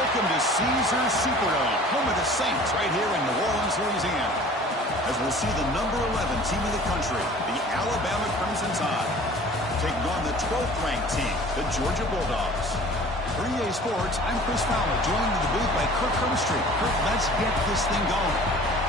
Welcome to Caesars Superdome, home of the Saints, right here in New Orleans, Louisiana. As we'll see the number 11 team in the country, the Alabama Crimson Tide, taking on the 12th-ranked team, the Georgia Bulldogs. For EA Sports, I'm Chris Fowler, joined in the booth by Kirk Herbstreit. Kirk, let's get this thing going.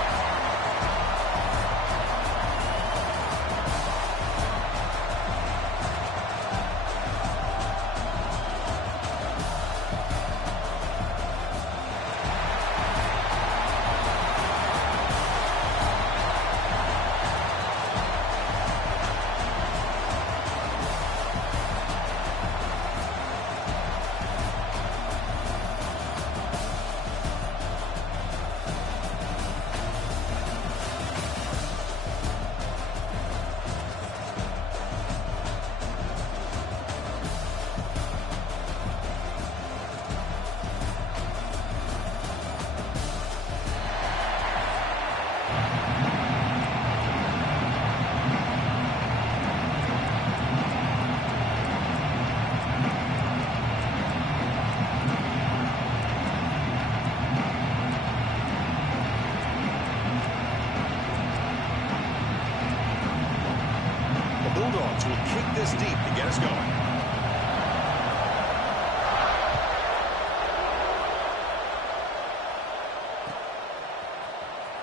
Bulldogs will kick this deep to get us going.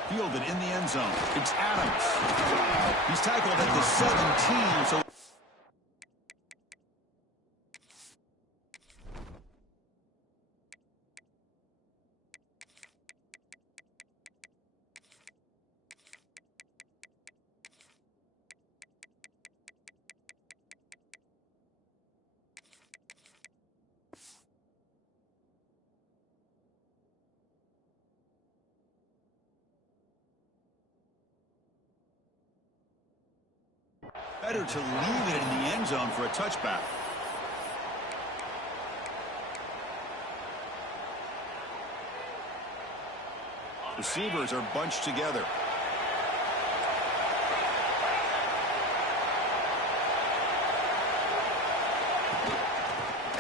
Fielded in the end zone. It's Adams. He's tackled at the 17, so... Better to leave it in the end zone for a touchback. Receivers are bunched together.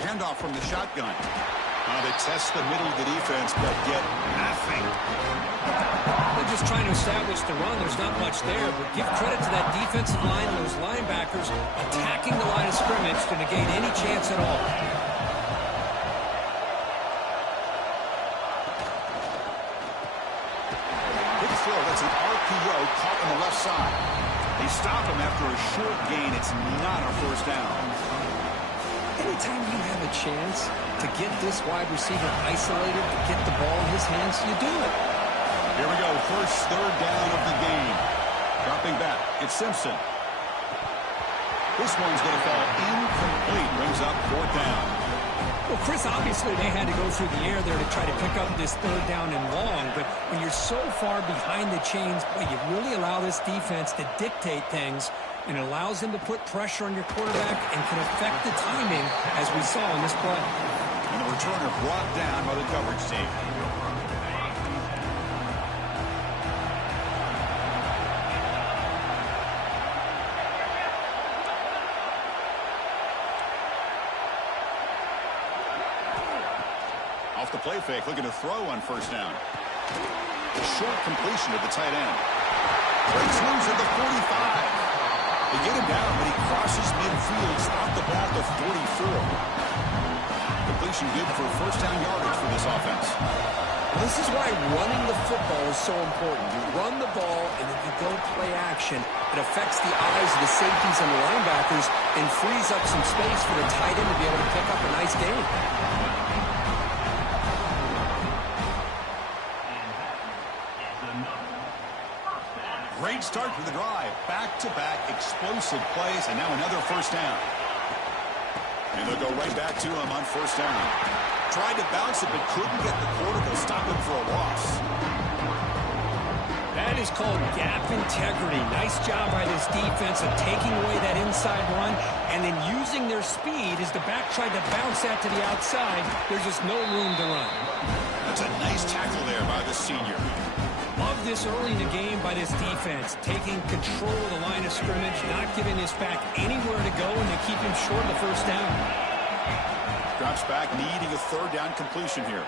Handoff from the shotgun. They test the middle of the defense, but get nothing. They're just trying to establish the run. There's not much there, but give credit to that defensive line and those linebackers attacking the line of scrimmage to negate any chance at all. Good throw. That's an RPO caught on the left side. They stop him after a short gain. It's not a first down. Anytime you have a chance to get this wide receiver isolated, to get the ball in his hands, you do it. Here we go, first third down of the game. Dropping back, it's Simpson. This one's going to fall incomplete, brings up fourth down. Well, Chris, obviously they had to go through the air there to try to pick up this third down and long, but when you're so far behind the chains, boy, you really allow this defense to dictate things, and it allows them to put pressure on your quarterback and can affect the timing, as we saw in this play. And the returner brought down by the coverage team. Off the play fake, looking to throw on first down. A short completion to the tight end. Breaks loose at the 45. They get him down, but he crosses midfield, stopped the ball at the 44. Completion good for first down yardage for this offense. Well, this is why running the football is so important. You run the ball, and if you don't play action, it affects the eyes of the safeties and the linebackers and frees up some space for the tight end to be able to pick up a nice gain. Great start to the drive. Back-to-back explosive plays, and now another first down. And they'll go right back to him on first down. Tried to bounce it, but couldn't get the quarter to stop him for a loss. That is called gap integrity. Nice job by this defense of taking away that inside run and then using their speed as the back tried to bounce that to the outside. There's just no room to run. That's a nice tackle there by the senior. Love this early in the game by this defense, taking control of the line of scrimmage, not giving this back anywhere to go, and they keep him short of the first down. Drops back, needing a third down completion here.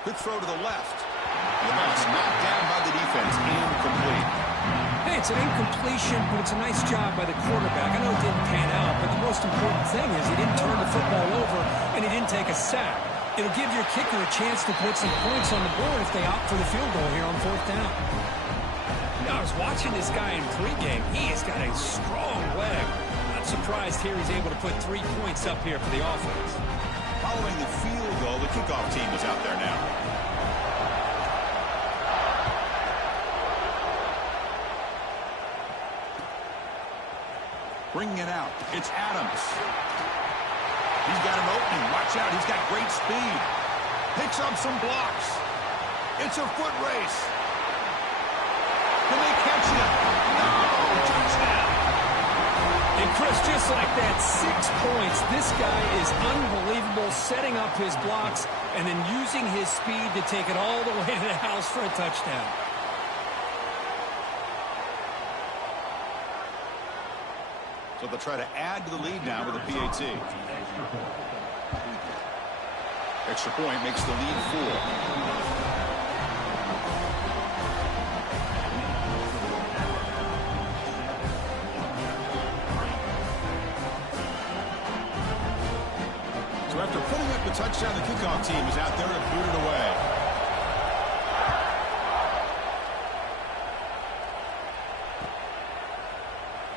Good throw to the left. The pass knocked down by the defense. Incomplete. Hey, it's an incompletion, but it's a nice job by the quarterback. I know it didn't pan out, but the most important thing is he didn't turn the football over and he didn't take a sack. It'll give your kicker a chance to put some points on the board if they opt for the field goal here on 4th down. Now, I was watching this guy in pregame. He has got a strong leg. Not surprised here he's able to put 3 points up here for the offense. Following the field goal, the kickoff team is out there now. Bringing it out. It's Adams. He's got an opening. Watch out. He's got great speed. Picks up some blocks. It's a foot race. Can they catch him? No! Touchdown! And Chris, just like that, 6 points. This guy is unbelievable, setting up his blocks and then using his speed to take it all the way to the house for a touchdown. So they'll try to add to the lead now with a PAT. Extra point makes the lead 4. After putting up the touchdown, the kickoff team is out there to boot it away.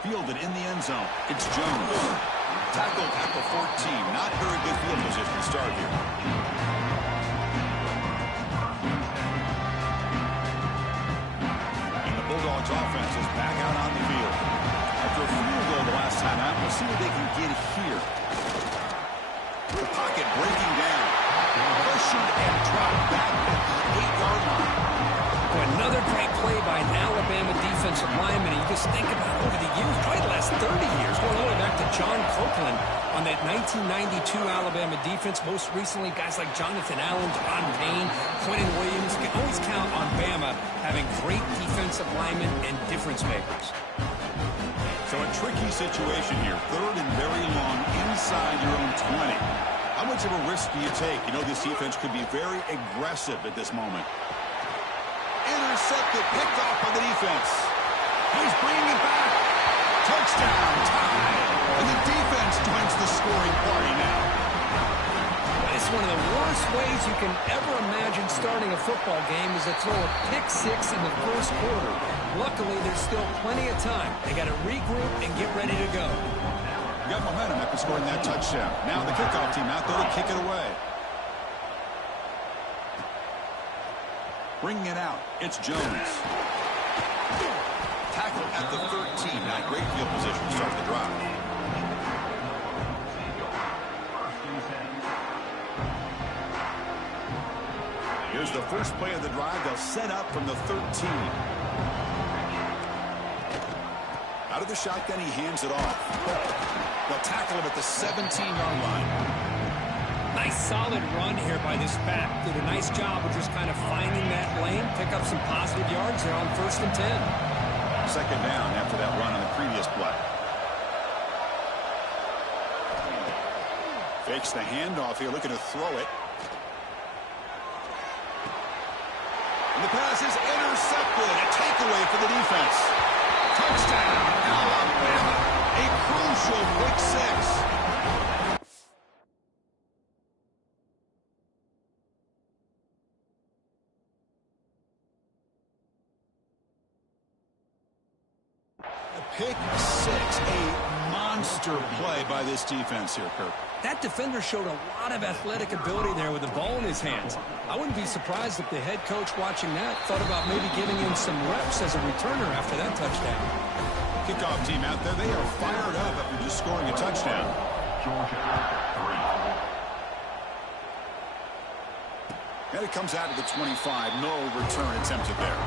Fielded in the end zone. It's Jones. Tackled at the 14. Not very good field position to start here. And the Bulldogs offense is back out on the field. After a field goal the last time out, we'll see what they can get here. The pocket breaking down. Pushed and dropped back at the 8-yard line. Another great play by an Alabama defensive lineman. You just think about over the years, probably the last 30 years, going all the way back to John Copeland on that 1992 Alabama defense. Most recently, guys like Jonathan Allen, Ron Payne, Quentin Williams. You can always count on Bama having great defensive linemen and difference makers. So a tricky situation here. 3rd and very long inside your own 20. How much of a risk do you take? You know, this defense could be very aggressive at this moment. Intercepted, picked off by the defense. He's bringing it back. Touchdown, tie. And the defense joins the scoring party now. It's one of the worst ways you can ever imagine starting a football game is to throw a pick 6 in the first quarter. Luckily, there's still plenty of time. They got to regroup and get ready to go. Got momentum after scoring that touchdown. Now the kickoff team out there to kick it away. Bringing it out. It's Jones. Tackled at the 13. Not great field position to start the drive. Here's the first play of the drive. They'll set up from the 13. Out of the shotgun, he hands it off. They'll tackle him at the 17-yard line. Nice solid run here by this back. Did a nice job of just kind of finding that lane, pick up some positive yards there on 1st and 10. 2nd down after that run on the previous play. Fakes the handoff here, looking to throw it. And the pass is intercepted. A takeaway for the defense. Touchdown, Alabama. A crucial quick 6. Pick 6, a monster play by this defense here, Kirk. That defender showed a lot of athletic ability there with the ball in his hands. I wouldn't be surprised if the head coach watching that thought about maybe giving him some reps as a returner after that touchdown. Kickoff team out there, they are fired up after just scoring a touchdown. Georgia after 3. And it comes out to the 25. No return attempted there.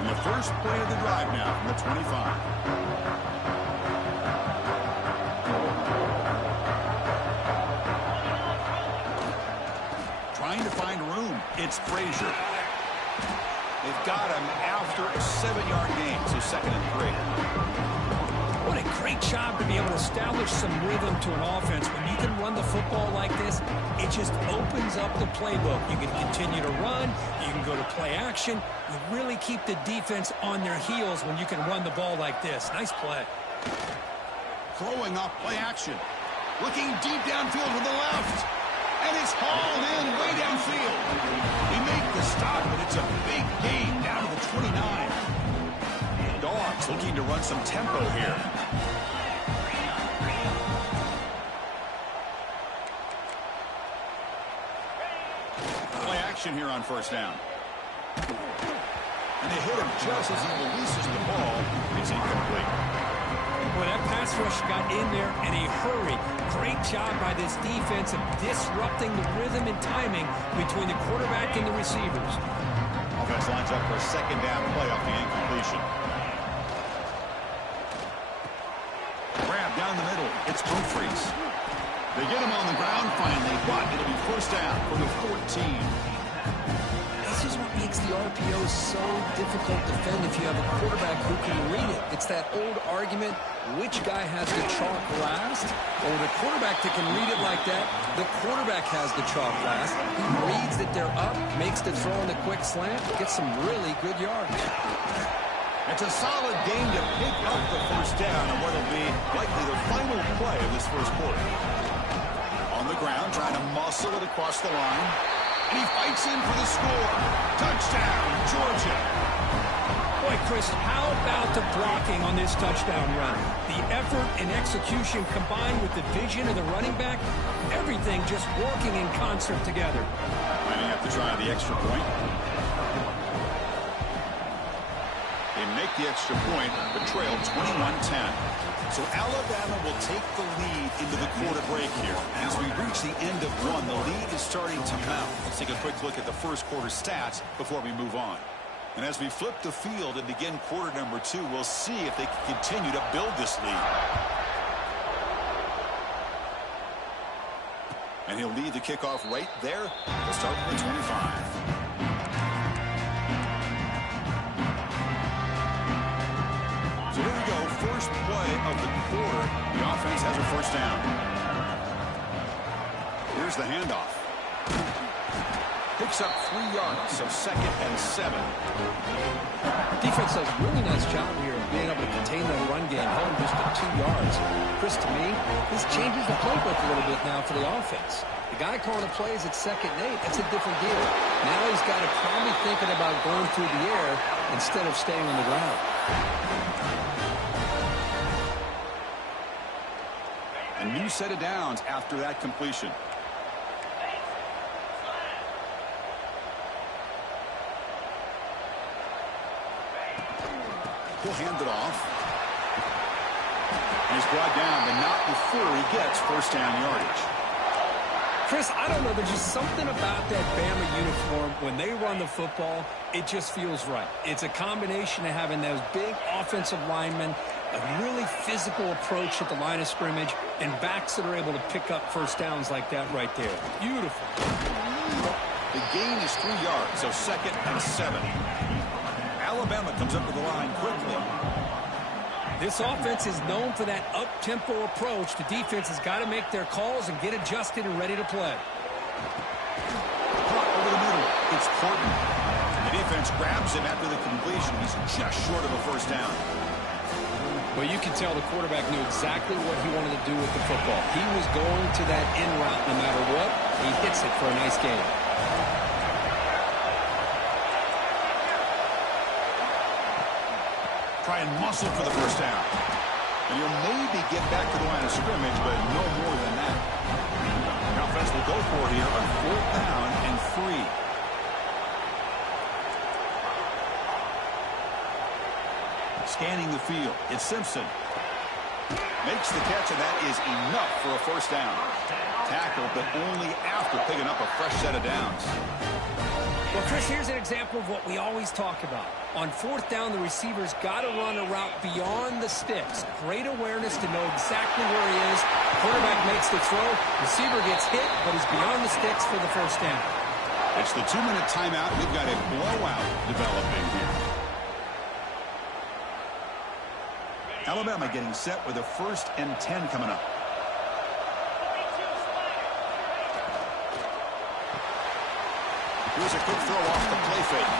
And the first play of the drive now from the 25. Trying to find room. It's Frazier. They've got him after a 7-yard gain, so 2nd and 3. What a Great job to be able to establish some rhythm to an offense. When you can run the football like this, it just opens up the playbook. You can continue to run. You can go to play action. You really keep the defense on their heels when you can run the ball like this. Nice play. Throwing off play action. Looking deep downfield to the left. And it's hauled in way downfield. They make the stop, but it's a big gain down to the 29. Dogs looking to run some tempo here. Play action here on first down. And they hit him just as he releases the ball. It's incomplete. Boy, that pass rush got in there in a hurry. Great job by this defense of disrupting the rhythm and timing between the quarterback and the receivers. Offense lines up for a second down play off the incompletion. Grab down the middle. It's Humphries. They get him on the ground finally, but it'll be first down for the 14. This is what makes the RPO so difficult to defend if you have a quarterback who can read it. It's that old argument, which guy has the chalk last? Or the quarterback that can read it like that, the quarterback has the chalk last. He reads that they're up, makes the throw on the quick slant, gets some really good yards. It's a solid game to pick up the first down on what will be likely the final play of this first quarter. On the ground, trying to muscle it across the line. And he fights in for the score. Touchdown, Georgia. Boy, Chris, how about the blocking on this touchdown run? The effort and execution combined with the vision of the running back, everything just working in concert together. Might have to try the extra point. They make the extra point, but trail 21-10. So Alabama will take the lead into the quarter break here. As we reach the end of one, the lead is starting to mount. Let's take a quick look at the first quarter stats before we move on. And as we flip the field and begin quarter number 2, we'll see if they can continue to build this lead. And he'll lead the kickoff right there. They'll start with the 25. So here we go, first play of the quarter. The offense has a first down. Here's the handoff. Picks up 3 yards, so 2nd and 7. Defense does a really nice job here of being able to contain that run game, holding just to 2 yards. Chris, to me, this changes the playbook a little bit now for the offense. The guy calling the plays at 2nd and 8, that's a different deal. Now he's got to probably thinking about going through the air instead of staying on the ground. A new set of downs after that completion. He'll hand it off. And he's brought down, but not before he gets first down yardage. Chris, I don't know. There's just something about that Bama uniform. When they run the football, it just feels right. It's a combination of having those big offensive linemen, a really physical approach at the line of scrimmage, and backs that are able to pick up first downs like that right there. Beautiful. The gain is 3 yards, so 2nd and 7. Alabama comes up to the line quickly. This offense is known for that up-tempo approach. The defense has got to make their calls and get adjusted and ready to play. Caught over the middle. It's Portman. The defense grabs him after the completion. He's just short of a first down. Well, you can tell the quarterback knew exactly what he wanted to do with the football. He was going to that in route no matter what. He hits it for a nice gain. Try and muscle for the first down. And he'll maybe get back to the line of scrimmage, but no more than that. The offense will go for it here on 4th down and 3. Scanning the field, it's Simpson. Makes the catch, and that is enough for a first down. Tackled, but only after picking up a fresh set of downs. Well, Chris, here's an example of what we always talk about. On 4th down, the receiver's got to run a route beyond the sticks. Great awareness to know exactly where he is. Quarterback makes the throw. Receiver gets hit, but he's beyond the sticks for the first down. It's the 2-minute timeout. We've got a blowout developing here. Alabama getting set with a 1st and 10 coming up. Here's a quick throw off the play fake.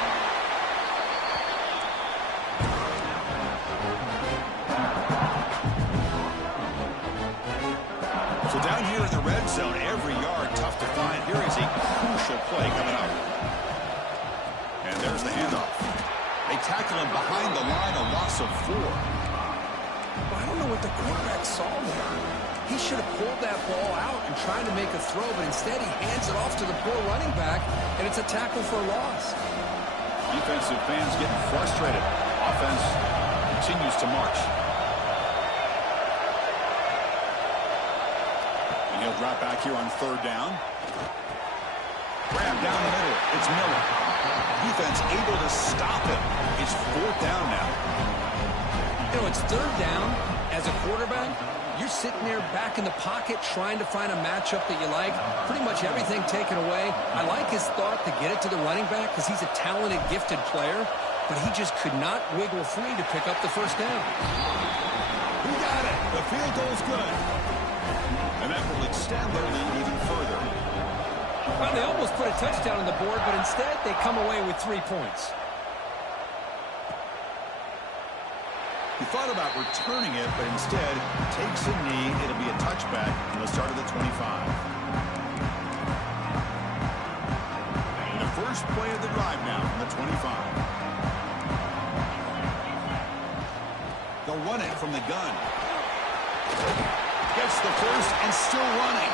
So down here in the red zone, every yard tough to find. Here is a crucial play coming up. And there's the handoff. They tackle him behind the line, a loss of 4. I don't know what the quarterback saw there. He should have pulled that ball out and tried to make a throw, but instead he hands it off to the poor running back, and it's a tackle for a loss. Defensive fans getting frustrated. Offense continues to march. And he'll drop back here on 3rd down. Grab down the middle. It's Miller. Defense able to stop him. It's 4th down now. You know, it's 3rd down. As a quarterback, you're sitting there back in the pocket trying to find a matchup that you like. Pretty much everything taken away. I like his thought to get it to the running back because he's a talented, gifted player, but he just could not wiggle free to pick up the 1st down. Who got it? The field goal's good. And that will extend their lead even further. Well, they almost put a touchdown on the board, but instead they come away with 3 points. He thought about returning it, but instead takes a knee. It'll be a touchback from the start of the 25. And the first play of the drive now from the 25. They'll run it from the gun. Gets the first and still running.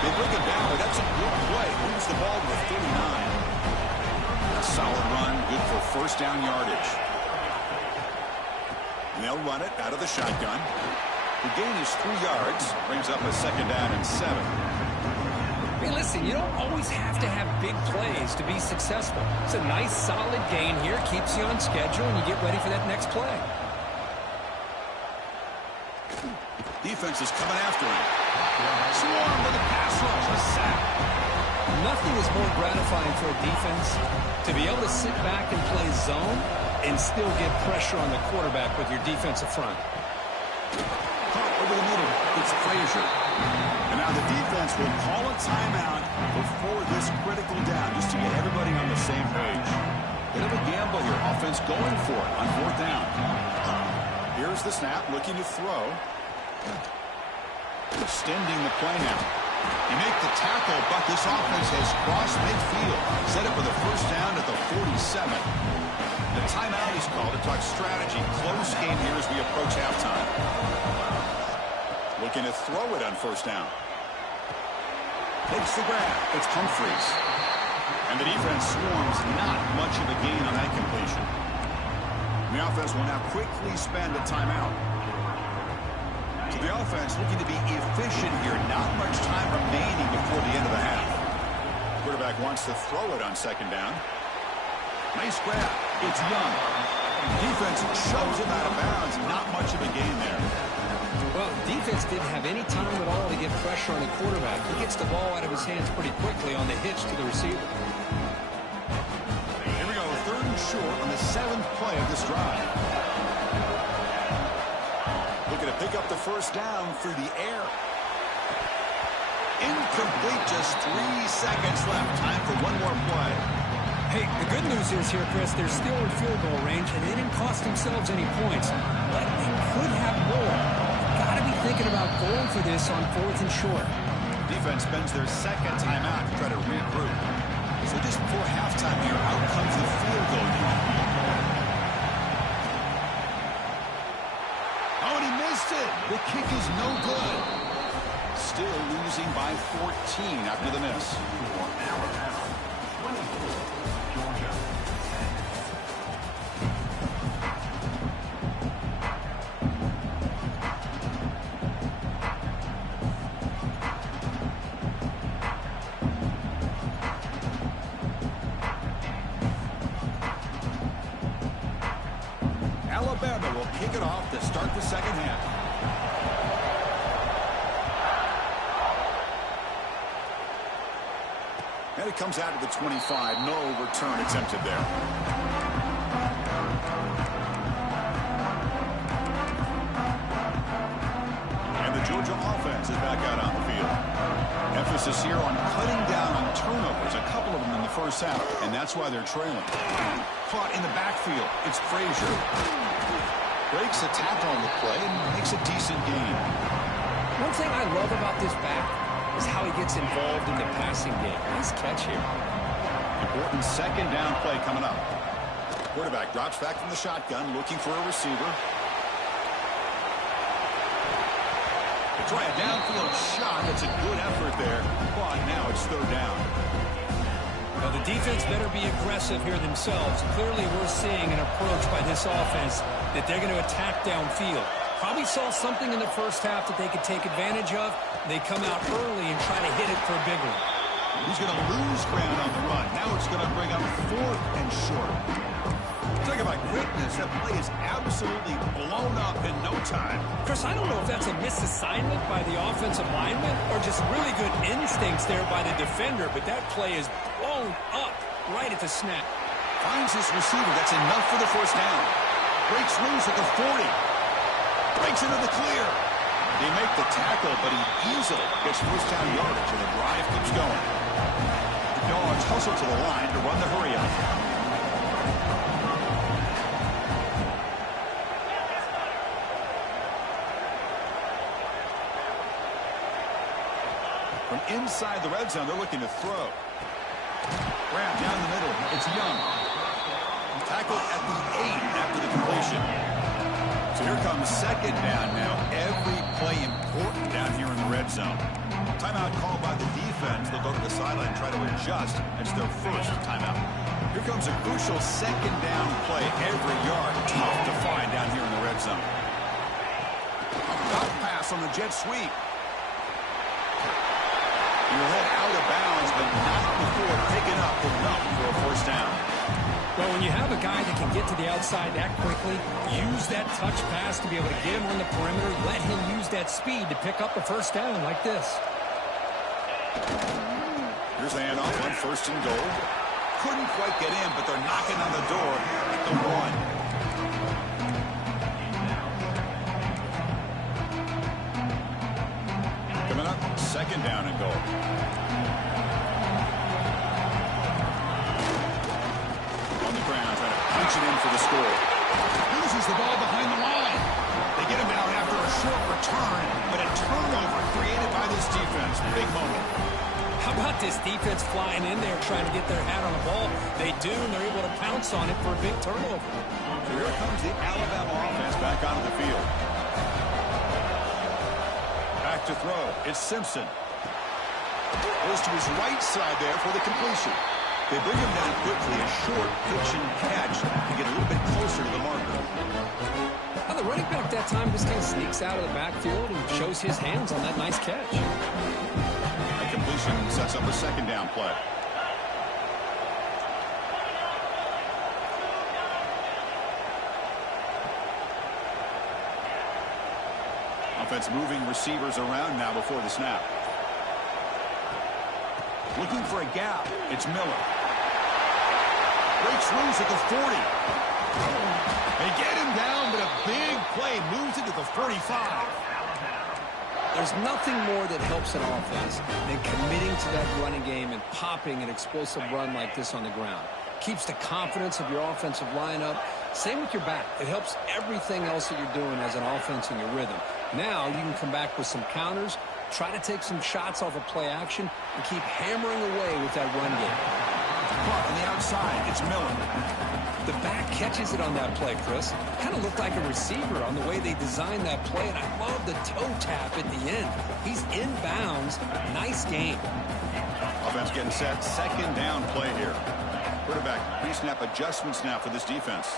They bring it down, but that's a good play. Moves the ball to the 39. A solid run, good for 1st down yardage. And they'll run it out of the shotgun. The gain is 3 yards. Brings up a 2nd down and 7. Hey, listen, you don't always have to have big plays to be successful. It's a nice, solid gain here. Keeps you on schedule, and you get ready for that next play. Defense is coming after him. Swarm with a pass rush, a sack. Nothing is more gratifying for a defense to be able to sit back and play zone and still get pressure on the quarterback with your defensive front. Caught over the middle. It's Frazier. And now the defense will call a timeout before this critical down, just to get everybody on the same page. Bit of a gamble here. Offense going for it on 4th down. Here's the snap, looking to throw. Extending the play now. You make the tackle, but this offense has crossed midfield. Set up with a 1st down at the 47. The timeout is called to talk strategy. Close game here as we approach halftime. Looking to throw it on 1st down. Takes the grab. It's Humphries. And the defense swarms. Not much of a gain on that completion. And the offense will now quickly spend a timeout. So the offense looking to be efficient here. Not much time remaining before the end of the half. Quarterback wants to throw it on 2nd down. Nice grab. It's Young. Defense shoves him out of bounds. Not much of a gain there. Well, defense didn't have any time at all to get pressure on the quarterback. He gets the ball out of his hands pretty quickly on the hitch to the receiver. Here we go. 3rd and short on the 7th play of this drive. Looking to pick up the 1st down through the air. Incomplete. Just 3 seconds left. Time for one more play. Hey, the good news is here, Chris, they're still in field goal range, and they didn't cost themselves any points. But they could have more. Got to be thinking about going for this on 4th and short. Defense spends their 2nd timeout to try to regroup. So just before halftime here, out comes the field goal unit. Oh, and he missed it. The kick is no good. Still losing by 14 after the miss. Alabama will kick it off to start the 2nd half. And it comes out of the 25. No return attempted there. Georgia offense is back out on the field. Emphasis here on cutting down on turnovers, a couple of them in the first half, and that's why they're trailing. Caught in the backfield. It's Frazier. Breaks a tackle on the play and makes a decent gain. One thing I love about this back is how he gets involved in the passing game. Nice catch here. Important second down play coming up. Quarterback drops back from the shotgun, looking for a receiver. They try a downfield shot. That's a good effort there, but now it's third down. Well, the defense better be aggressive here themselves. Clearly, we're seeing an approach by this offense that they're going to attack downfield. Probably saw something in the first half that they could take advantage of. They come out early and try to hit it for a big one. He's going to lose ground on the run. Now it's going to bring up 4th and short. Talk about quickness. That play is absolutely blown up in no time. Chris, I don't know if that's a misassignment by the offensive lineman or just really good instincts there by the defender, but that play is blown up right at the snap. Finds his receiver. That's enough for the first down. Breaks loose at the 40. Breaks into the clear. They make the tackle, but he easily gets first down yardage, and the drive keeps going. The Dogs hustle to the line to run the hurry up. From inside the red zone, they're looking to throw. Grab down the middle. It's Young. Tackled at the 8 after the completion. So here comes second down now. Every play important down here in the red zone. Timeout called by the defense. They'll go to the sideline and try to adjust. It's their first timeout. Here comes a crucial second down play. Every yard tough to find down here in the red zone. Out pass on the jet sweep. You'll head out of bounds, but not before picking up enough for a first down. Well, when you have a guy that can get to the outside that quickly, use that touch pass to be able to get him on the perimeter, let him use that speed to pick up a first down like this. Here's the handoff on 1st and goal. Couldn't quite get in, but they're knocking on the door at the 1. Coming up, second down and goal. On the ground, trying to punch it in for the score. Loses the ball behind the line. They get him down after a short return, but a turnover created by this defense. Big moment. How about this defense flying in there trying to get their hat on the ball? They do, and they're able to pounce on it for a big turnover. So here comes the Alabama offense back onto the field. Back to throw. It's Simpson. Goes to his right side there for the completion. They bring him down quickly. A short pitch and catch to get a little bit closer to the marker. Now the running back that time just kind of sneaks out of the backfield and shows his hands on that nice catch. That completion sets up a second down play. Offense moving receivers around now before the snap. Looking for a gap. It's Miller. Breaks loose at the 40. They get him down, but a big play moves it to the 45. There's nothing more that helps an offense than committing to that running game and popping an explosive run like this on the ground. Keeps the confidence of your offensive lineup. Same with your back. It helps everything else that you're doing as an offense in your rhythm. Now you can come back with some counters, try to take some shots off of play action, and keep hammering away with that run game. Caught on the outside. It's Miller. The back catches it on that play, Chris. Kind of looked like a receiver on the way they designed that play, and I love the toe tap at the end. He's inbounds. Nice game. Offense getting set. Second down play here. Quarterback pre-snap adjustments now for this defense.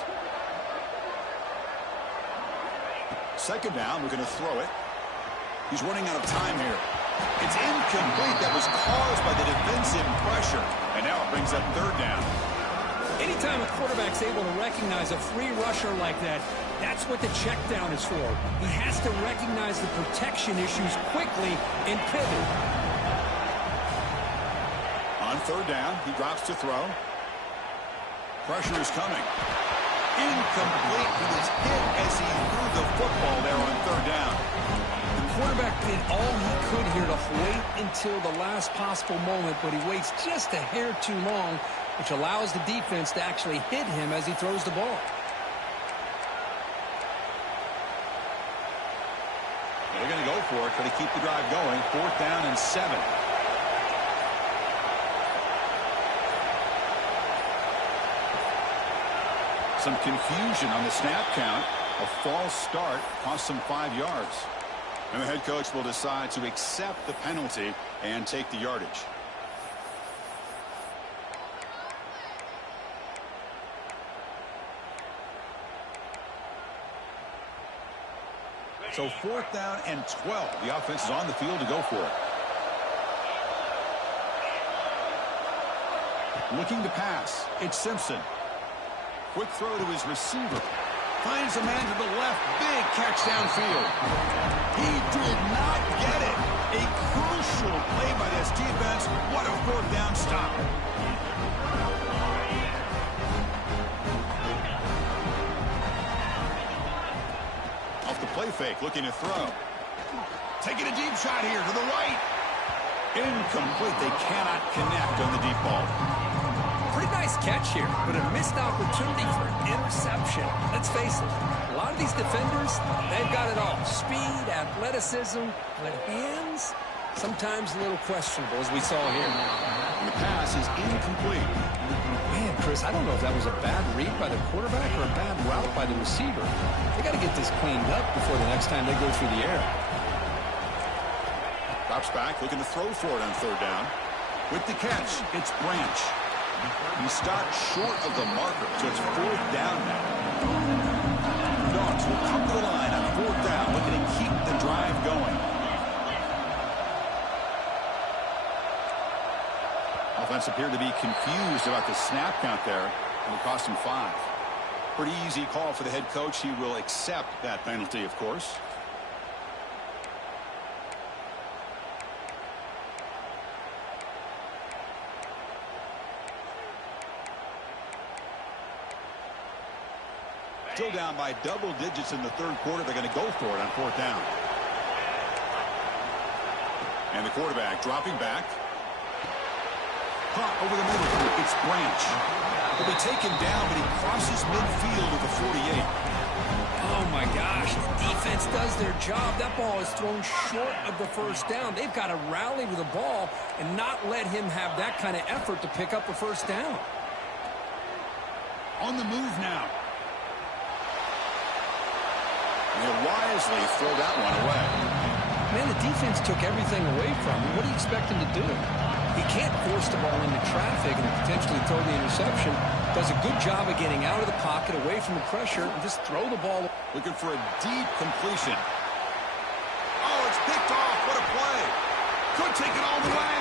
Second down, we're going to throw it. He's running out of time here. It's incomplete. That was caused by the defensive pressure. And now it brings up third down. Anytime a quarterback's able to recognize a free rusher like that, that's what the check down is for. He has to recognize the protection issues quickly and pivot. On third down, he drops to throw. Pressure is coming. Incomplete. He was hit as he threw the football there on third down. quarterback did all he could here to wait until the last possible moment, but he waits just a hair too long, which allows the defense to actually hit him as he throws the ball. They're going to go for it, try to keep the drive going. 4th down and 7. Some confusion on the snap count. A false start cost them 5 yards. And the head coach will decide to accept the penalty and take the yardage. So 4th down and 12. The offense is on the field to go for it. Looking to pass. It's Simpson. Quick throw to his receiver. Finds a man to the left. Big catch downfield. He did not get it. A crucial play by this defense. What a 4th down stop. Off the play fake, looking to throw. Taking a deep shot here to the right. Incomplete. They cannot connect on the deep ball. Pretty nice catch here, but a missed opportunity for an interception. Let's face it, a lot of these defenders, they've got it all. Speed, athleticism, but hands, sometimes a little questionable, as we saw here. And the pass is incomplete. Man, Chris, I don't know if that was a bad read by the quarterback or a bad route by the receiver. They got to get this cleaned up before the next time they go through the air. Drops back, looking to throw for it on 3rd down. With the catch, it's Branch. He stopped short of the marker, so it's 4th down now. Dogs will come to the line on 4th down, looking to keep the drive going. Offense appeared to be confused about the snap count there, and it cost him 5. Pretty easy call for the head coach. He will accept that penalty, of course. Still down by double digits in the 3rd quarter. They're going to go for it on 4th down. And the quarterback dropping back. Hot over the middle. It's Branch. He'll be taken down, but he crosses midfield with the 48. Oh, my gosh. If defense does their job, that ball is thrown short of the 1st down. They've got to rally to the ball and not let him have that kind of effort to pick up a 1st down. On the move now. He'll wisely throw that one away. Man, the defense took everything away from him. What do you expect him to do? He can't force the ball into traffic and potentially throw the interception. Does a good job of getting out of the pocket, away from the pressure, and just throw the ball. Looking for a deep completion. Oh, it's picked off. What a play. Could take it all the way.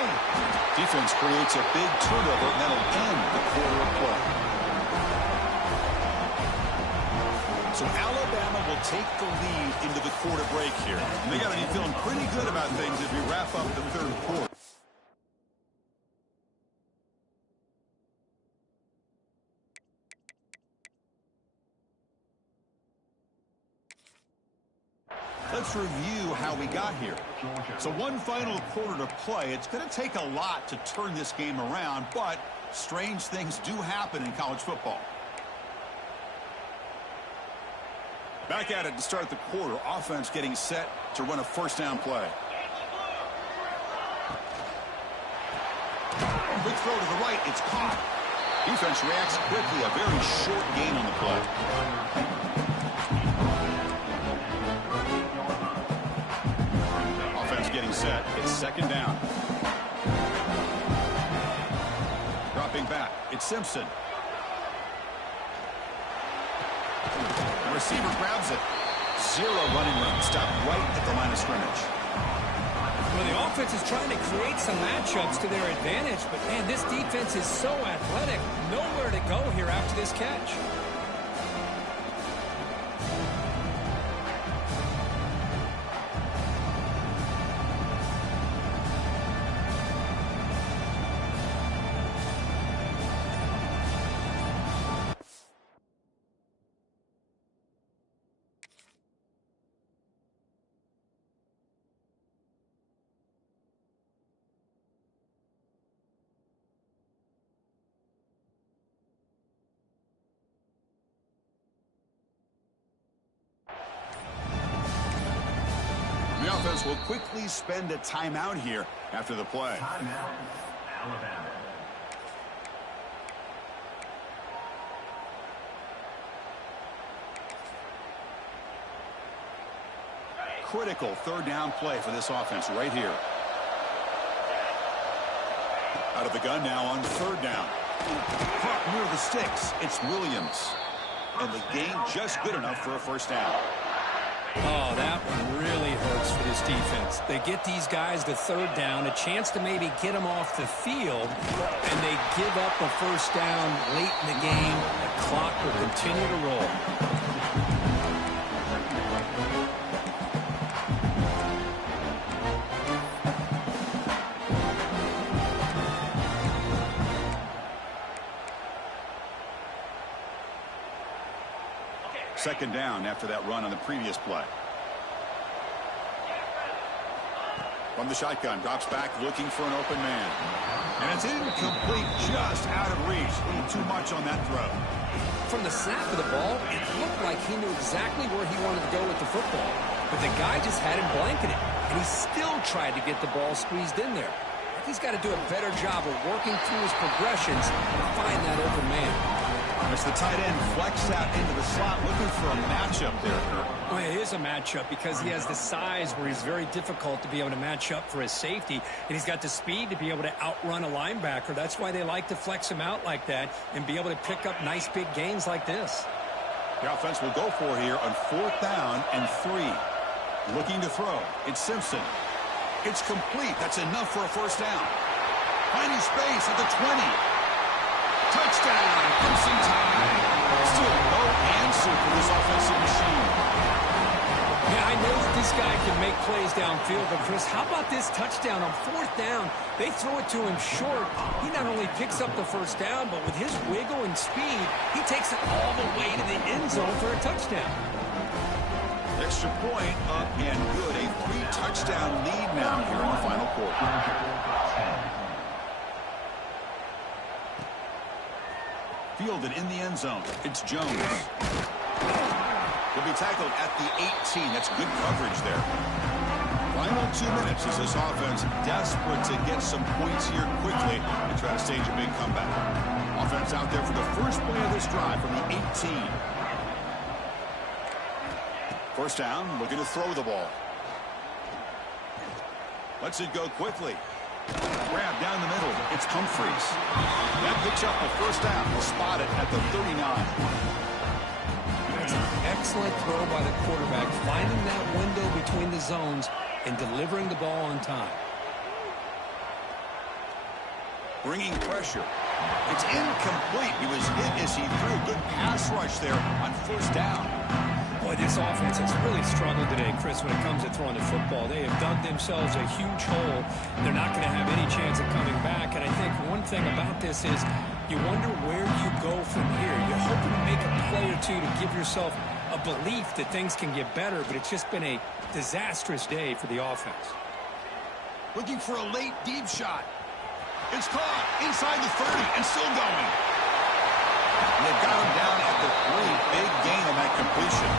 Defense creates a big turnover, and that'll end the quarter of play. So Alabama will take the lead into the quarter break here. And they got to be feeling pretty good about things as we wrap up the 3rd quarter. Let's review how we got here. So one final quarter to play. It's going to take a lot to turn this game around, but strange things do happen in college football. Back at it to start the quarter. Offense getting set to run a 1st down play. Quick throw to the right. It's caught. Defense reacts quickly. A very short gain on the play. Offense getting set. It's 2nd down. Dropping back. It's Simpson. The receiver grabs it. 0 running room. Stopped right at the line of scrimmage. Well, the offense is trying to create some matchups to their advantage, but, man, this defense is so athletic. Nowhere to go here after this catch. offense will quickly spend a timeout here after the play. Timeout, Alabama. Critical third down play for this offense right here. Out of the gun now on third down. Caught near the sticks. It's Williams. And the gain just good enough for a first down. Oh, that one really hurts for this defense. They get these guys to third down, a chance to maybe get them off the field, and they give up a first down late in the game. The clock will continue to roll. Second down after that run on the previous play. From the shotgun, drops back looking for an open man. And it's incomplete, just out of reach. A little too much on that throw. From the snap of the ball, it looked like he knew exactly where he wanted to go with the football. But the guy just had him blanketed, and he still tried to get the ball squeezed in there. He's got to do a better job of working through his progressions to find that open man. As the tight end flexed out into the slot, looking for a matchup there, Kirk. Well, it is a matchup because he has the size where he's very difficult to be able to match up for his safety, and he's got the speed to be able to outrun a linebacker. That's why they like to flex him out like that and be able to pick up nice big gains like this. The offense will go for here on fourth down and 3. Looking to throw. It's Simpson. It's complete. That's enough for a first down. Finding space at the 20. Touchdown, Crimson Tide. Still no answer for this offensive machine. Yeah, I know that this guy can make plays downfield, but Chris, how about this touchdown on fourth down? They throw it to him short. He not only picks up the first down, but with his wiggle and speed, he takes it all the way to the end zone for a touchdown. Extra point up and good. A 3-touchdown lead now here in the final quarter. Fielded in the end zone. It's Jones. He'll be tackled at the 18. That's good coverage there. Final 2 minutes as this offense desperate to get some points here quickly and try to stage a big comeback. Offense out there for the first play of this drive from the 18. First down, looking to throw the ball. Lets it go quickly. Grab down the middle. It's Humphreys. That picks up a first down. He'll spot it at the 39. That's an excellent throw by the quarterback, finding that window between the zones and delivering the ball on time. Bringing pressure. It's incomplete. He was hit as he threw. Good pass rush there on first down. Boy, this offense has really struggled today, Chris, when it comes to throwing the football. They have dug themselves a huge hole. They're not going to have any chance of coming back. And I think one thing about this is you wonder where you go from here. You're hoping to make a play or two to give yourself a belief that things can get better, but it's just been a disastrous day for the offense. Looking for a late deep shot. It's caught inside the 30 and still going. And they've got him down at the 3. Big gain on that completion.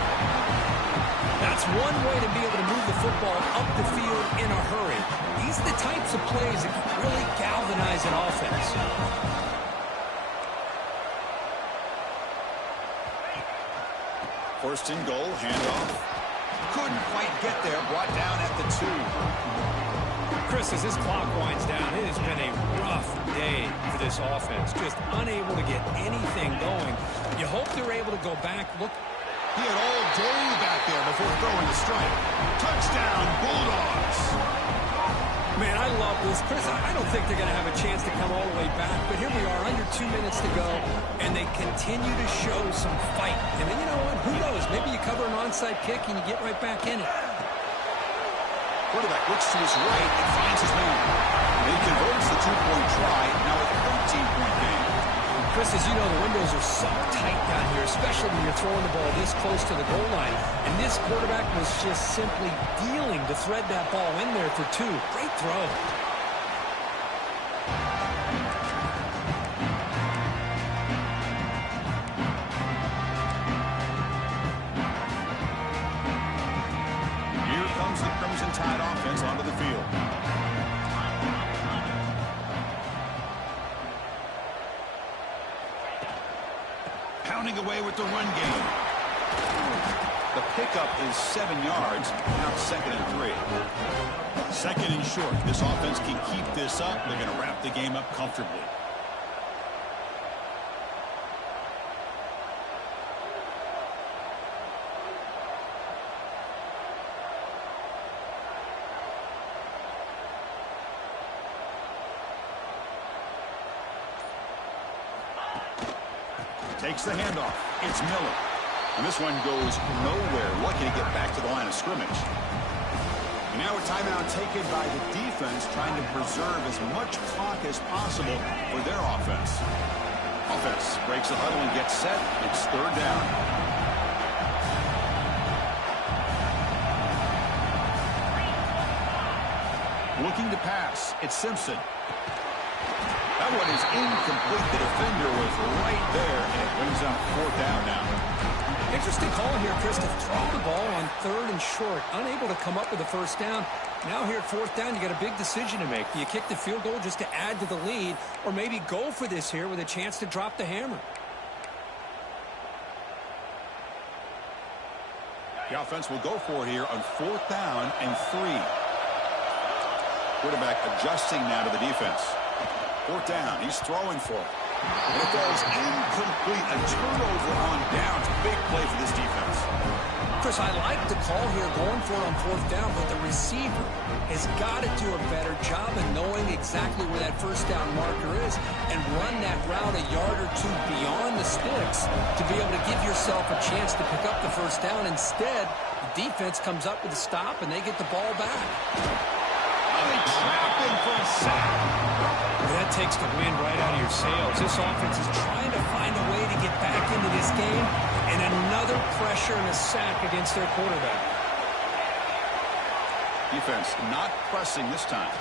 That's one way to be able to move the football up the field in a hurry. These are the types of plays that can really galvanize an offense. First and goal, handoff. Couldn't quite get there, brought down at the 2. Chris, as this clock winds down, it has been a rough day for this offense. Just unable to get anything going. You hope they're able to go back. Look. He had all day back there before throwing the strike. Touchdown, Bulldogs. Man, I love this. Chris, I don't think they're going to have a chance to come all the way back, but here we are, under 2 minutes to go, and they continue to show some fight. And then, you know what? Who knows? Maybe you cover an onside kick and you get right back in it. Quarterback looks to his right and finds his man. And he converts the 2-point try, now a 13-point game. Chris, as you know, the windows are so tight down here, especially when you're throwing the ball this close to the goal line. And this quarterback was just simply dealing to thread that ball in there for 2. Great throw. Here comes the Crimson Tide running away with the run game. The pickup is 7 yards. Now it's 2nd and 3. 2nd and short. This offense can keep this up. They're going to wrap the game up comfortably. Takes the handoff. It's Miller. And this one goes nowhere. Lucky to get back to the line of scrimmage. And now a timeout taken by the defense, trying to preserve as much clock as possible for their offense. Offense breaks the huddle and gets set. It's 3rd down. Looking to pass. It's Simpson. That one is incomplete. The defender was right there, and it brings up 4th down now. Interesting call here, Chris, to throw the ball on 3rd and short. Unable to come up with the 1st down. Now here at 4th down, you got a big decision to make. Do you kick the field goal just to add to the lead, or maybe go for this here with a chance to drop the hammer? The offense will go for it here on 4th down and 3. Quarterback adjusting now to the defense. 4th down. He's throwing for it. And it goes incomplete. A turnover on downs. Big play for this defense. Chris, I like the call here going for it on 4th down, but the receiver has got to do a better job of knowing exactly where that 1st down marker is and run that route a yard or 2 beyond the sticks to be able to give yourself a chance to pick up the 1st down. Instead, the defense comes up with a stop and they get the ball back. They trap him for a sack. That takes the wind right out of your sails. This offense is trying to find a way to get back into this game, and another pressure and a sack against their quarterback. Defense not pressing this time.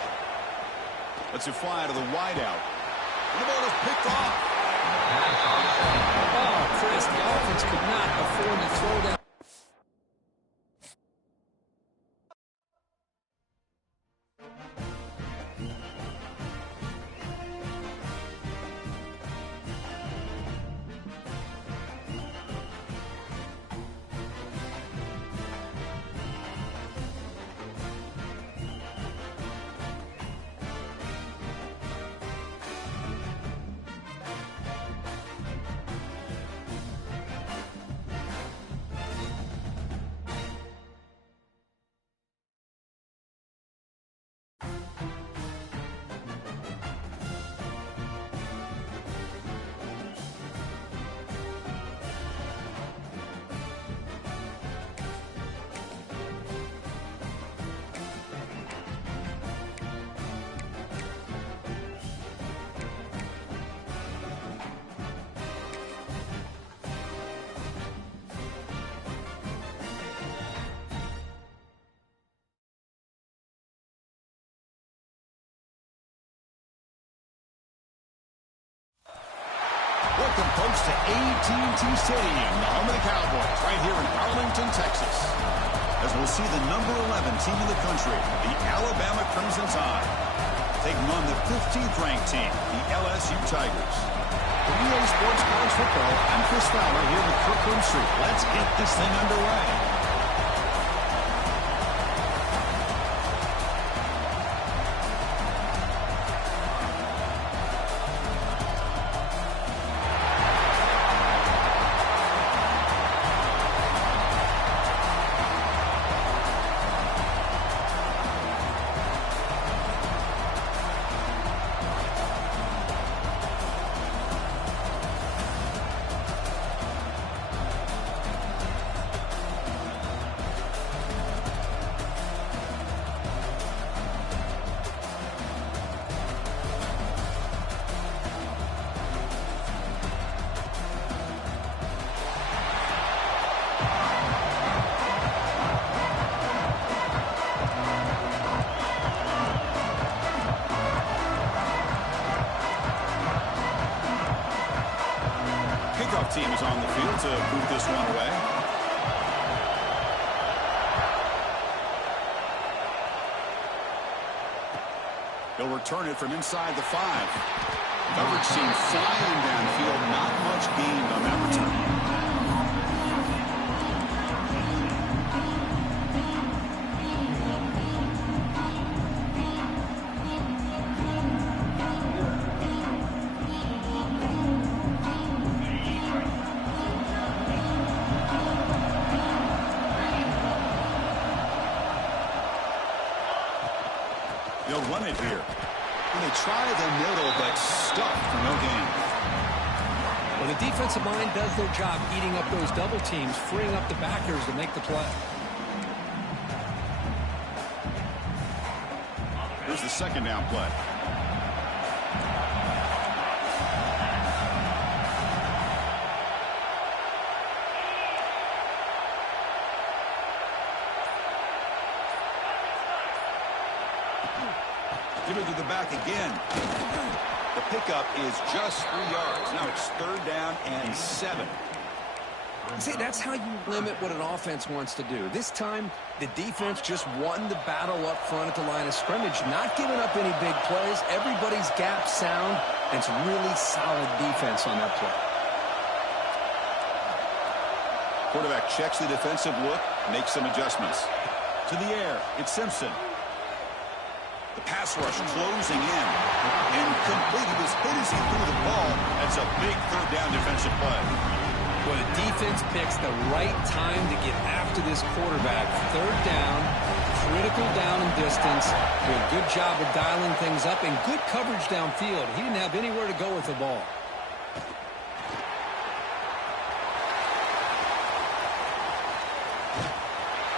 Lets it fly to the wideout. And the ball is picked off. Oh, Chris, the offense could not afford to throw that. Welcome, folks, to AT&T Stadium, the home of the Cowboys, right here in Arlington, Texas. As we'll see the number 11 team in the country, the Alabama Crimson Tide, taking on the 15th-ranked team, the LSU Tigers. For EA Sports College Football, I'm Chris Fowler here with Kirkland Street. Let's get this thing underway. Team is on the field to boot this one away. He'll return it from inside the 5. Coverage seemed flying downfield. Not much gained on that return. They'll run it here. And they try the middle, but stuck for no gain. Well, the defensive line does their job eating up those double teams, freeing up the backers to make the play. Here's the second down play. Give it to the back again. The pickup is just 3 yards. Now it's third down and 7. See, that's how you limit what an offense wants to do. This time, the defense just won the battle up front at the line of scrimmage, not giving up any big plays. Everybody's gap sound, and it's really solid defense on that play. Quarterback checks the defensive look, makes some adjustments. To the air, it's Simpson. The pass rush closing in. Incomplete. He was hit as he threw the ball. That's a big third down defensive play. Well, the defense picks the right time to get after this quarterback. Third down, critical down and distance. Did a good job of dialing things up and good coverage downfield. He didn't have anywhere to go with the ball.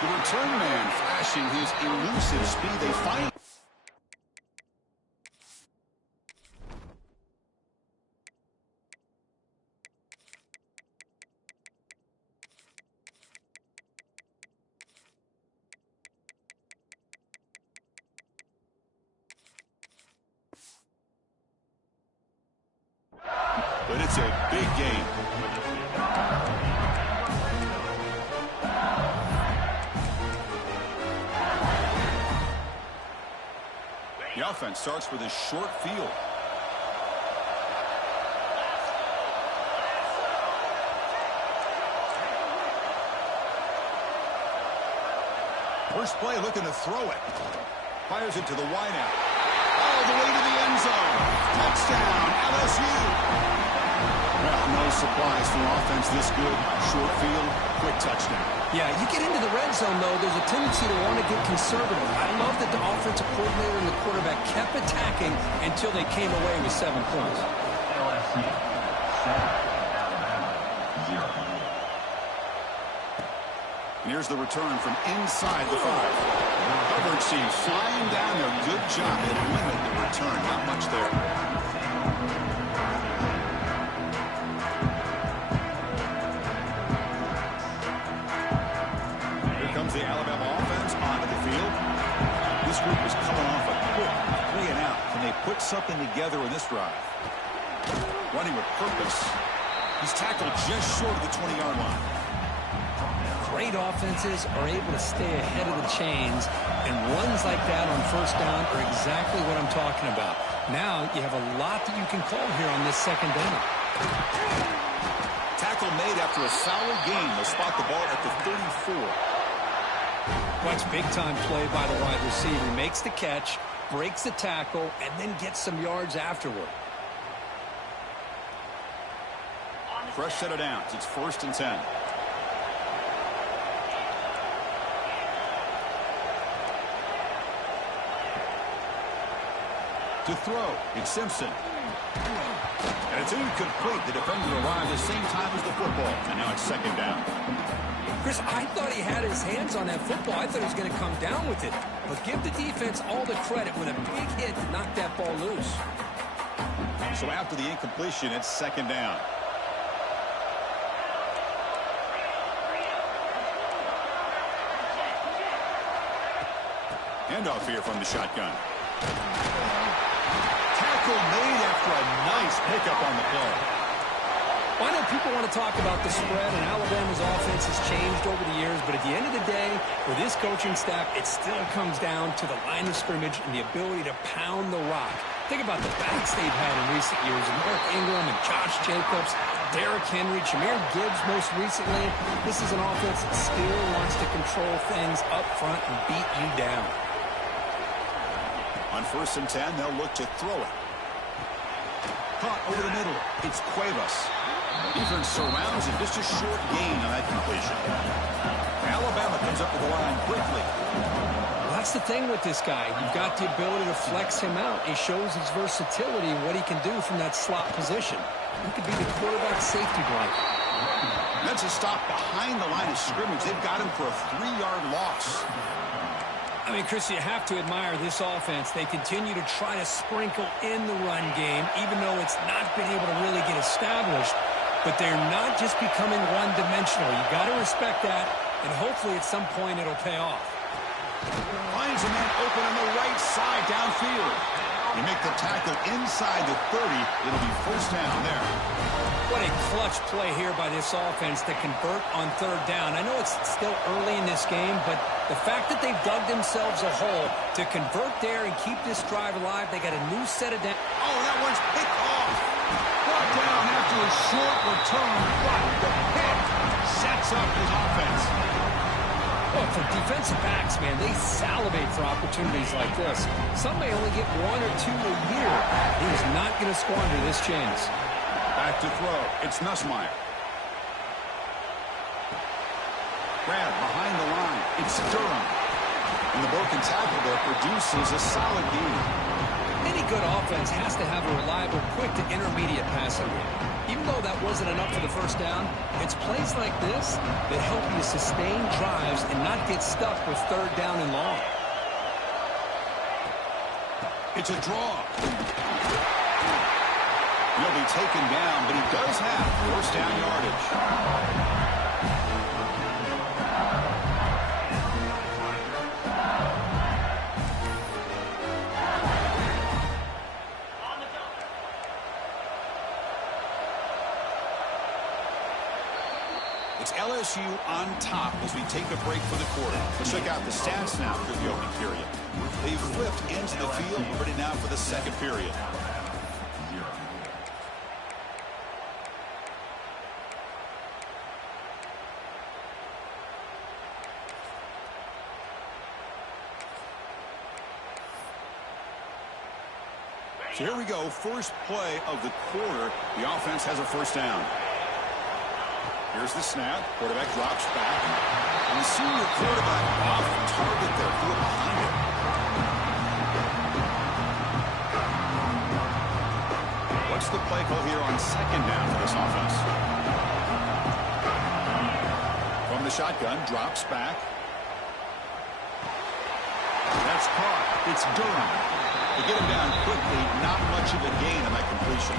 The return man flashing his elusive speed. They finally... But it's a big game. The offense starts with a short field. First play looking to throw it. Fires it to the wideout. All the way to the end zone. Touchdown, LSU. Well, no surprise for offense this good. Short field, quick touchdown. Yeah, you get into the red zone, though, there's a tendency to want to get conservative. I love that the offensive coordinator and the quarterback kept attacking until they came away with 7 points. LSU 7, Alabama 0. And here's the return from inside the 5. Coverage seems flying down there. Good job. They limit the return. Not much there. Here comes the Alabama offense onto the field. This group is coming off a quick 3 and out. Can they put something together in this drive? Running with purpose. He's tackled just short of the 20-yard line. Great offenses are able to stay ahead of the chains, and runs like that on first down are exactly what I'm talking about. Now you have a lot that you can call here on this second down. Tackle made after a solid gain. They'll spot the ball at the 34. Watch big-time play by the wide receiver. Makes the catch, breaks the tackle, and then gets some yards afterward. Fresh set of downs. It's 1st and 10. To throw, it's Simpson. And it's incomplete. The defender arrived the same time as the football. And now it's 2nd down. Chris, I thought he had his hands on that football. I thought he was going to come down with it. But give the defense all the credit with a big hit to knock that ball loose. So after the incompletion, it's 2nd down. Handoff here from the shotgun. Tackle made after a nice pickup on the play. Well, I know people want to talk about the spread, and Alabama's offense has changed over the years, but at the end of the day, for this coaching staff, it still comes down to the line of scrimmage and the ability to pound the rock. Think about the backs they've had in recent years. Mark Ingram and Josh Jacobs, Derrick Henry, Jahmyr Gibbs most recently. This is an offense that still wants to control things up front and beat you down. On 1st and 10, they'll look to throw it. Caught over the middle. It's Cuevas. Defense surrounds it. Just a short gain on that completion. Alabama comes up to the line quickly. Well, that's the thing with this guy. You've got the ability to flex him out. He shows his versatility and what he can do from that slot position. He could be the quarterback safety blanket. That's a stop behind the line of scrimmage. They've got him for a 3-yard loss. I mean, Chris, you have to admire this offense. They continue to try to sprinkle in the run game, even though it's not been able to really get established. But they're not just becoming one-dimensional. You've got to respect that, and hopefully at some point it'll pay off. Finds a man open on the right side downfield. You make the tackle inside the 30. It'll be 1st down there. What a clutch play here by this offense to convert on 3rd down. I know it's still early in this game, but the fact that they've dug themselves a hole to convert there and keep this drive alive, they got a new set of down. Oh, that one's picked off. Brought down after a short return, but the pick sets up his offense. Well, for defensive backs, man, they salivate for opportunities like this. Some may only get 1 or 2 a year. He's not going to squander this chance. Back to throw. It's Nussmeier. Grab behind the line. It's Durham. And the broken tackle there produces a solid gain. Any good offense has to have a reliable, quick to intermediate passing game. Even though that wasn't enough for the 1st down, it's plays like this that help you sustain drives and not get stuck with 3rd down and long. It's a draw. He'll be taken down, but he does have 1st down yardage. It's LSU on top as we take a break for the quarter. Let's check out the stats now for the opening period. They've flipped into the field, ready now for the 2nd period. So here we go, first play of the quarter. The offense has a 1st down. Here's the snap. Quarterback drops back. And the senior quarterback off target there. Threw it behind him. What's the play call here on 2nd down for this offense? From the shotgun, drops back. That's caught. It's Durham. They get him down quickly. Not much of a gain on that completion.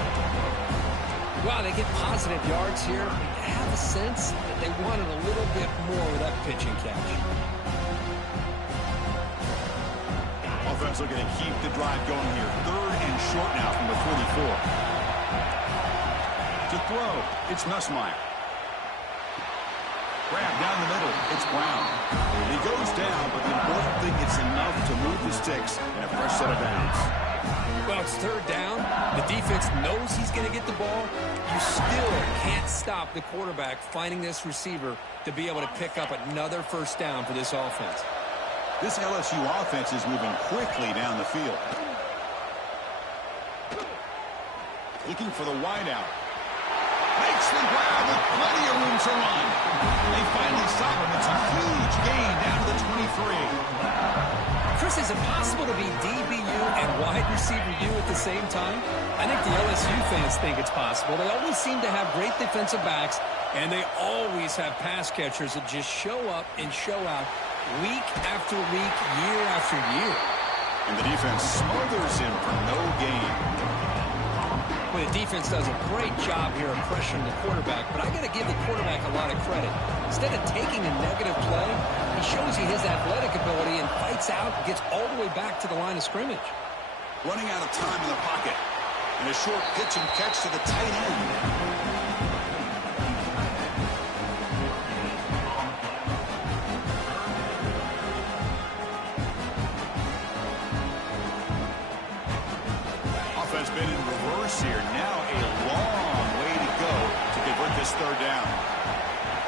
Wow, they get positive yards here. I have a sense that they wanted a little bit more with that pitching catch. Offense looking to keep the drive going here. 3rd and short now from the 44. To throw, it's Nussmeier. Grab down the middle, it's Brown. He goes down, but the important thing, it's enough to move the sticks and a fresh set of downs. Well, it's 3rd down. The defense knows he's going to get the ball. You still can't stop the quarterback finding this receiver to be able to pick up another 1st down for this offense. This LSU offense is moving quickly down the field. Looking for the wideout. Makes the grab with plenty of room to run. They finally stop him. It's a huge gain down to the 23. Chris, is it possible to be DBU and wide receiver U at the same time? I think the LSU fans think it's possible. They always seem to have great defensive backs, and they always have pass catchers that just show up and show out week after week, year after year. And the defense smothers him for no gain. Well, the defense does a great job here of pressuring the quarterback, but I got to give the quarterback a lot of credit. Instead of taking a negative play, he shows you his athletic ability and fights out and gets all the way back to the line of scrimmage. Running out of time in the pocket. And a short pitch and catch to the tight end. offense been in reverse here. Now a long way to go to convert this third down.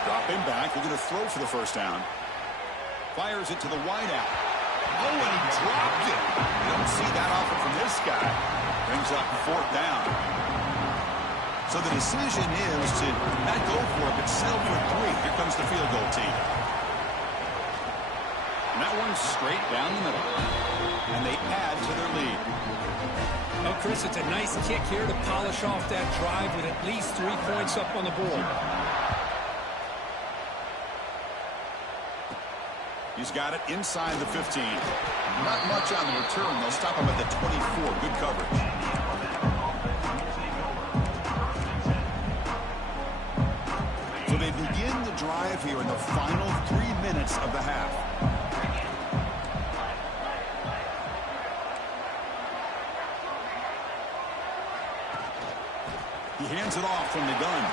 Dropping back. We're going to throw for the first down. Fires it to the wideout. Oh, and he dropped it. You don't see that often from this guy. Brings up fourth down. So the decision is to not go for it, but settle for 3. Here comes the field goal team. And that one's straight down the middle. And they add to their lead. Well, Chris, it's a nice kick here to polish off that drive with at least 3 points up on the board. He's got it inside the 15. Not much on the return. They'll stop him at the 24. Good coverage. So they begin the drive here in the final 3 minutes of the half. He hands it off from the gun.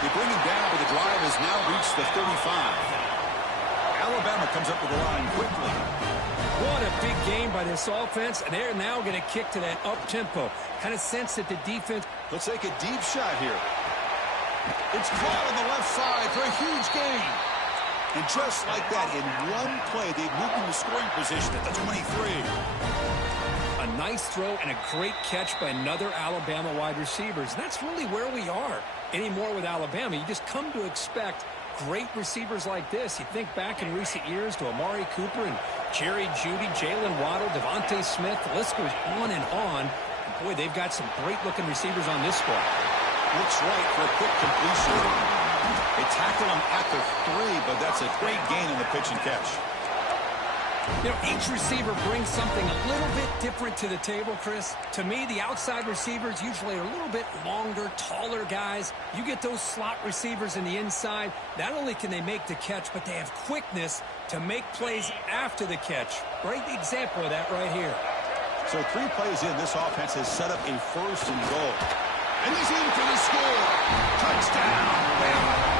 They bring him down, but the drive has now reached the 35. Alabama comes up with the line quickly. What a big game by this offense, and they're now going to kick to that up-tempo. Kind of sense that the defense... Let's take a deep shot here. It's caught on the left side for a huge gain. And just like that, in one play, they've moved into scoring position at the 23. A nice throw and a great catch by another Alabama wide receivers. And that's really where we are anymore with Alabama. You just come to expect great receivers like this. You think back in recent years to Amari Cooper and Jerry Jeudy, Jalen Waddle, Devontae Smith. The list goes on and on. And boy, they've got some great-looking receivers on this squad. Looks right for a quick completion. They tackle him at the 3, but that's a great gain in the pitch and catch. You know, each receiver brings something a little bit different to the table, Chris. To me, the outside receivers usually are a little bit longer, taller guys. You get those slot receivers in the inside, not only can they make the catch, but they have quickness to make plays after the catch. Great example of that right here. So 3 plays in, this offense has set up a first and goal. And he's in for the score. Touchdown, Bama.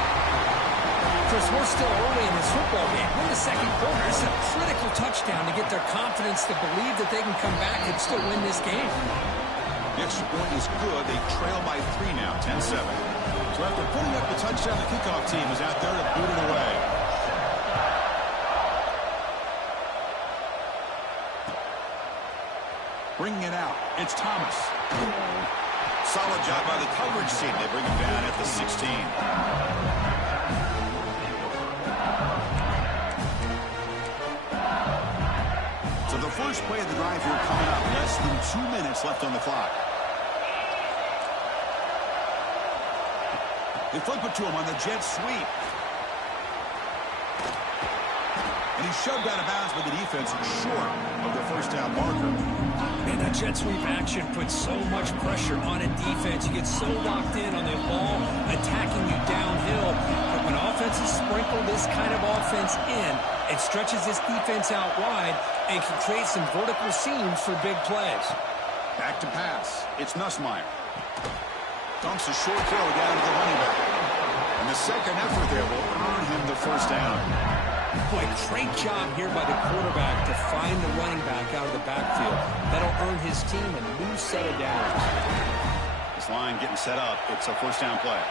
Chris, we're still early in this football game. We're in the second quarter. It's a critical touchdown to get their confidence to believe that they can come back and still win this game. The extra point is good. They trail by 3 now, 10-7. So after putting up the touchdown, the kickoff team is out there to boot it away. Bringing it out, it's Thomas. Solid job by the coverage team. They bring him down at the 16. So the first play of the drive here coming up. Less than 2 minutes left on the clock. They flip it to him on the jet sweep. And he's shoved out of bounds by the defense short of the first down marker. Man, that jet sweep action puts so much pressure on a defense. You get so locked in on the ball attacking you downhill. But when offenses sprinkle this kind of offense in, it stretches this defense out wide and can create some vertical seams for big plays. Back to pass. It's Nussmeier. Dumps a short throw down to the running back. And the second effort there will earn him the first down. Boy, great job here by the quarterback to find the running back out of the backfield. That'll earn his team a new set of downs. This line getting set up. It's a first down play.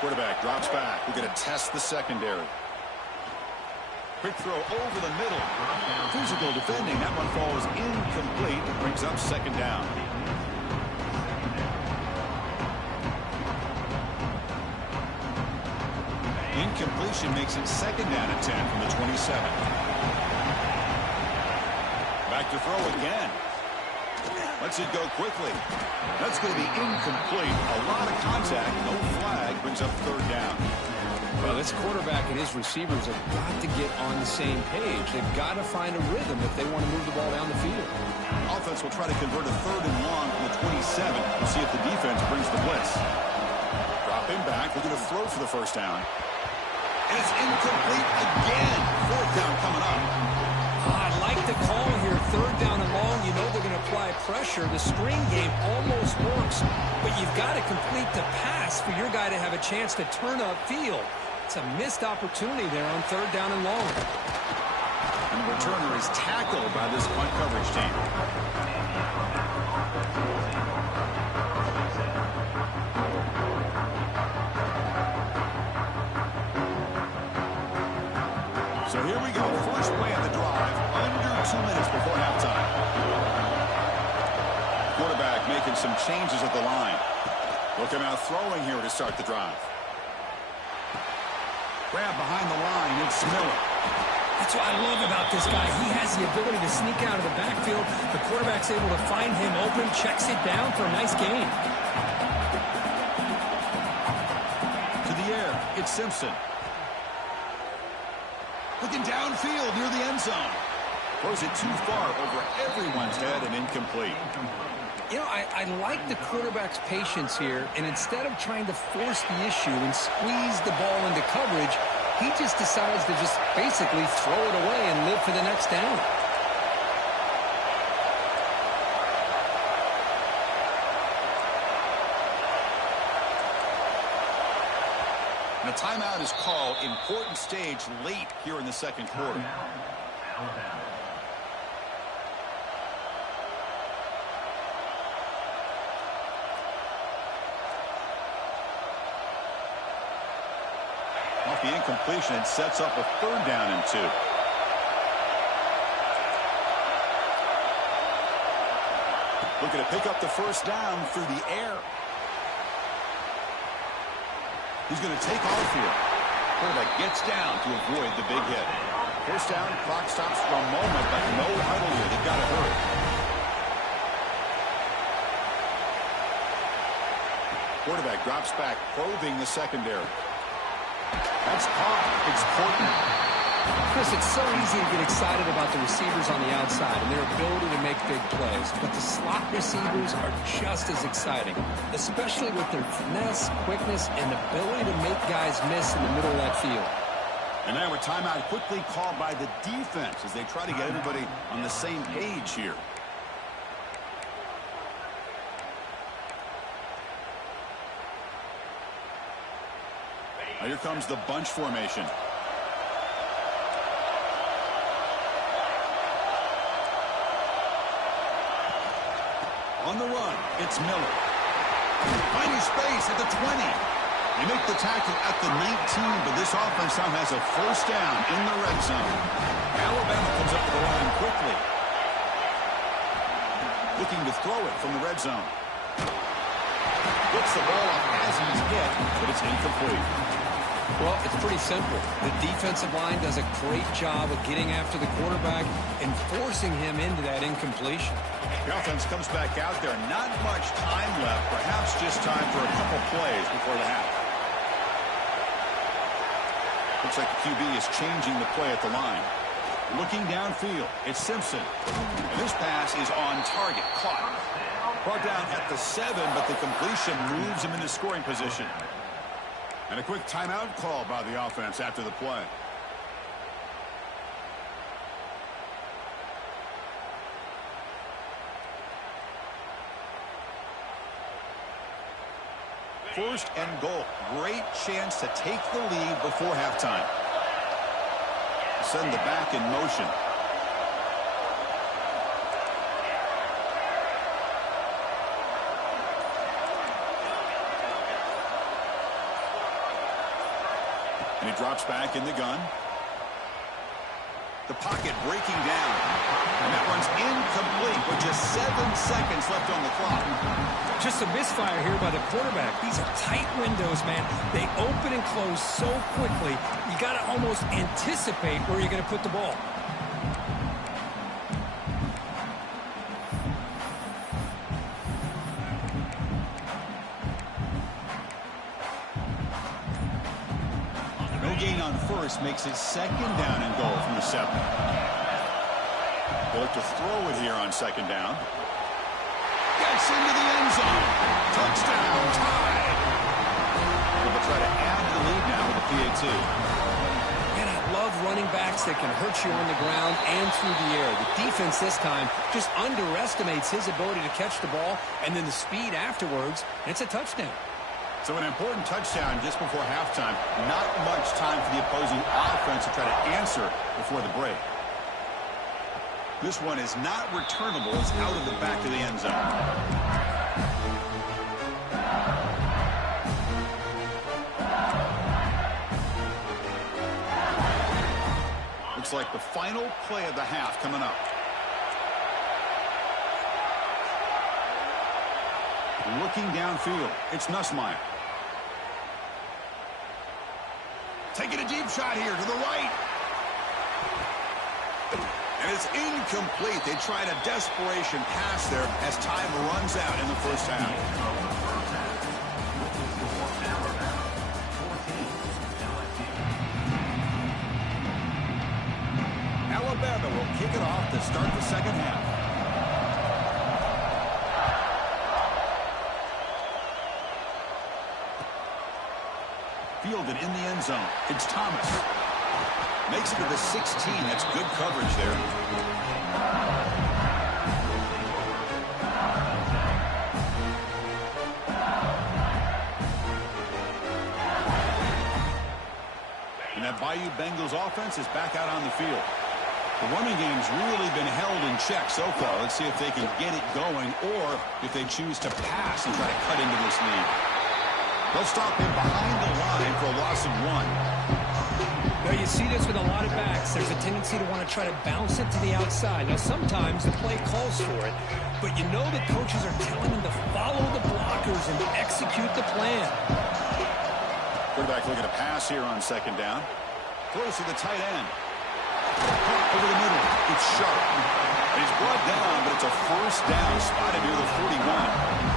Quarterback drops back. We're going to test the secondary. Quick throw over the middle. Physical defending. That one falls incomplete. Brings up second down. Incompletion makes it second down at 10 from the 27. Back to throw again. Lets it go quickly. That's going to be incomplete. A lot of contact. No flag. Brings up third down. Well, this quarterback and his receivers have got to get on the same page. They've got to find a rhythm if they want to move the ball down the field. Offense will try to convert a third and long from the 27. We'll see if the defense brings the blitz. Drop him back. We're going to throw for the first down. And it's incomplete again. Fourth down coming up. I like the call here. Third down and long. You know they're going to apply pressure. The screen game almost works, but you've got to complete the pass for your guy to have a chance to turn upfield. It's a missed opportunity there on third down and long. And the returner is tackled by this punt coverage team. making some changes at the line. Looking out throwing here to start the drive. Grab behind the line. It's Miller. That's what I love about this guy. He has the ability to sneak out of the backfield. The quarterback's able to find him open, checks it down for a nice gain. To the air, it's Simpson. Looking downfield near the end zone. Throws it too far over everyone's head and incomplete. You know, I like the quarterback's patience here, and instead of trying to force the issue and squeeze the ball into coverage, he just decides to just basically throw it away and live for the next down. And a timeout is called. Important stage late here in the second quarter. Alabama. Off the incompletion, it sets up a 3rd down and 2. Looking to pick up the 1st down through the air. He's going to take off here. Quarterback gets down to avoid the big hit. 1st down, clock stops for a moment, but no huddle here. They've got to hurry. Quarterback drops back, probing the secondary. That's caught. It's Portman. Chris, it's so easy to get excited about the receivers on the outside and their ability to make big plays, but the slot receivers are just as exciting, especially with their finesse, quickness, and ability to make guys miss in the middle of that field. And now a timeout quickly called by the defense as they try to get everybody on the same page here. Now here comes the bunch formation. On the run, it's Miller. Finding space at the 20. They make the tackle at the 19, but this offense now has a 1st down in the red zone. Alabama comes up to the line quickly. Looking to throw it from the red zone. Gets the ball off as he's hit, but it's incomplete. Well, it's pretty simple. The defensive line does a great job of getting after the quarterback and forcing him into that incompletion. The offense comes back out there. Not much time left. Perhaps just time for a couple plays before the half. Looks like the QB is changing the play at the line. Looking downfield, it's Simpson. And this pass is on target. Caught. Brought down at the 7, but the completion moves him into scoring position. And a quick timeout call by the offense after the play. First and goal. Great chance to take the lead before halftime. Send the back in motion. And he drops back in the gun. The pocket breaking down. And that one's incomplete with just 7 seconds left on the clock. Just a misfire here by the quarterback. These are tight windows, man. They open and close so quickly. You got to almost anticipate where you're going to put the ball. No gain on first makes it 2nd down and goal from the 7. They look to throw it here on 2nd down. Gets into the end zone. Touchdown, tied. They'll try to add the lead now with a PAT. Man, I love running backs that can hurt you on the ground and through the air. The defense this time just underestimates his ability to catch the ball, and then the speed afterwards, and it's a touchdown. So an important touchdown just before halftime. Not much time for the opposing offense to try to answer before the break. This one is not returnable. It's out of the back of the end zone. Looks like the final play of the half coming up. Looking downfield, it's Nussmeier. Taking a deep shot here to the right. And it's incomplete. They tried a desperation pass there as time runs out in the first half. Alabama will kick it off to start the second half. Fielded in the end zone. It's Thomas. Makes it to the 16. That's good coverage there. And that Bayou Bengals offense is back out on the field. The running game's really been held in check so far. Let's see if they can get it going or if they choose to pass and try to cut into this lead. They'll stop him behind the line for a loss of 1. Well, you see this with a lot of backs. There's a tendency to want to try to bounce it to the outside. Now, sometimes the play calls for it, but you know the coaches are telling them to follow the blockers and execute the plan. Quarterback looking to pass here on second down. Throws to the tight end. Over the middle. It's sharp. And he's brought down, but it's a first down spotted near the 41.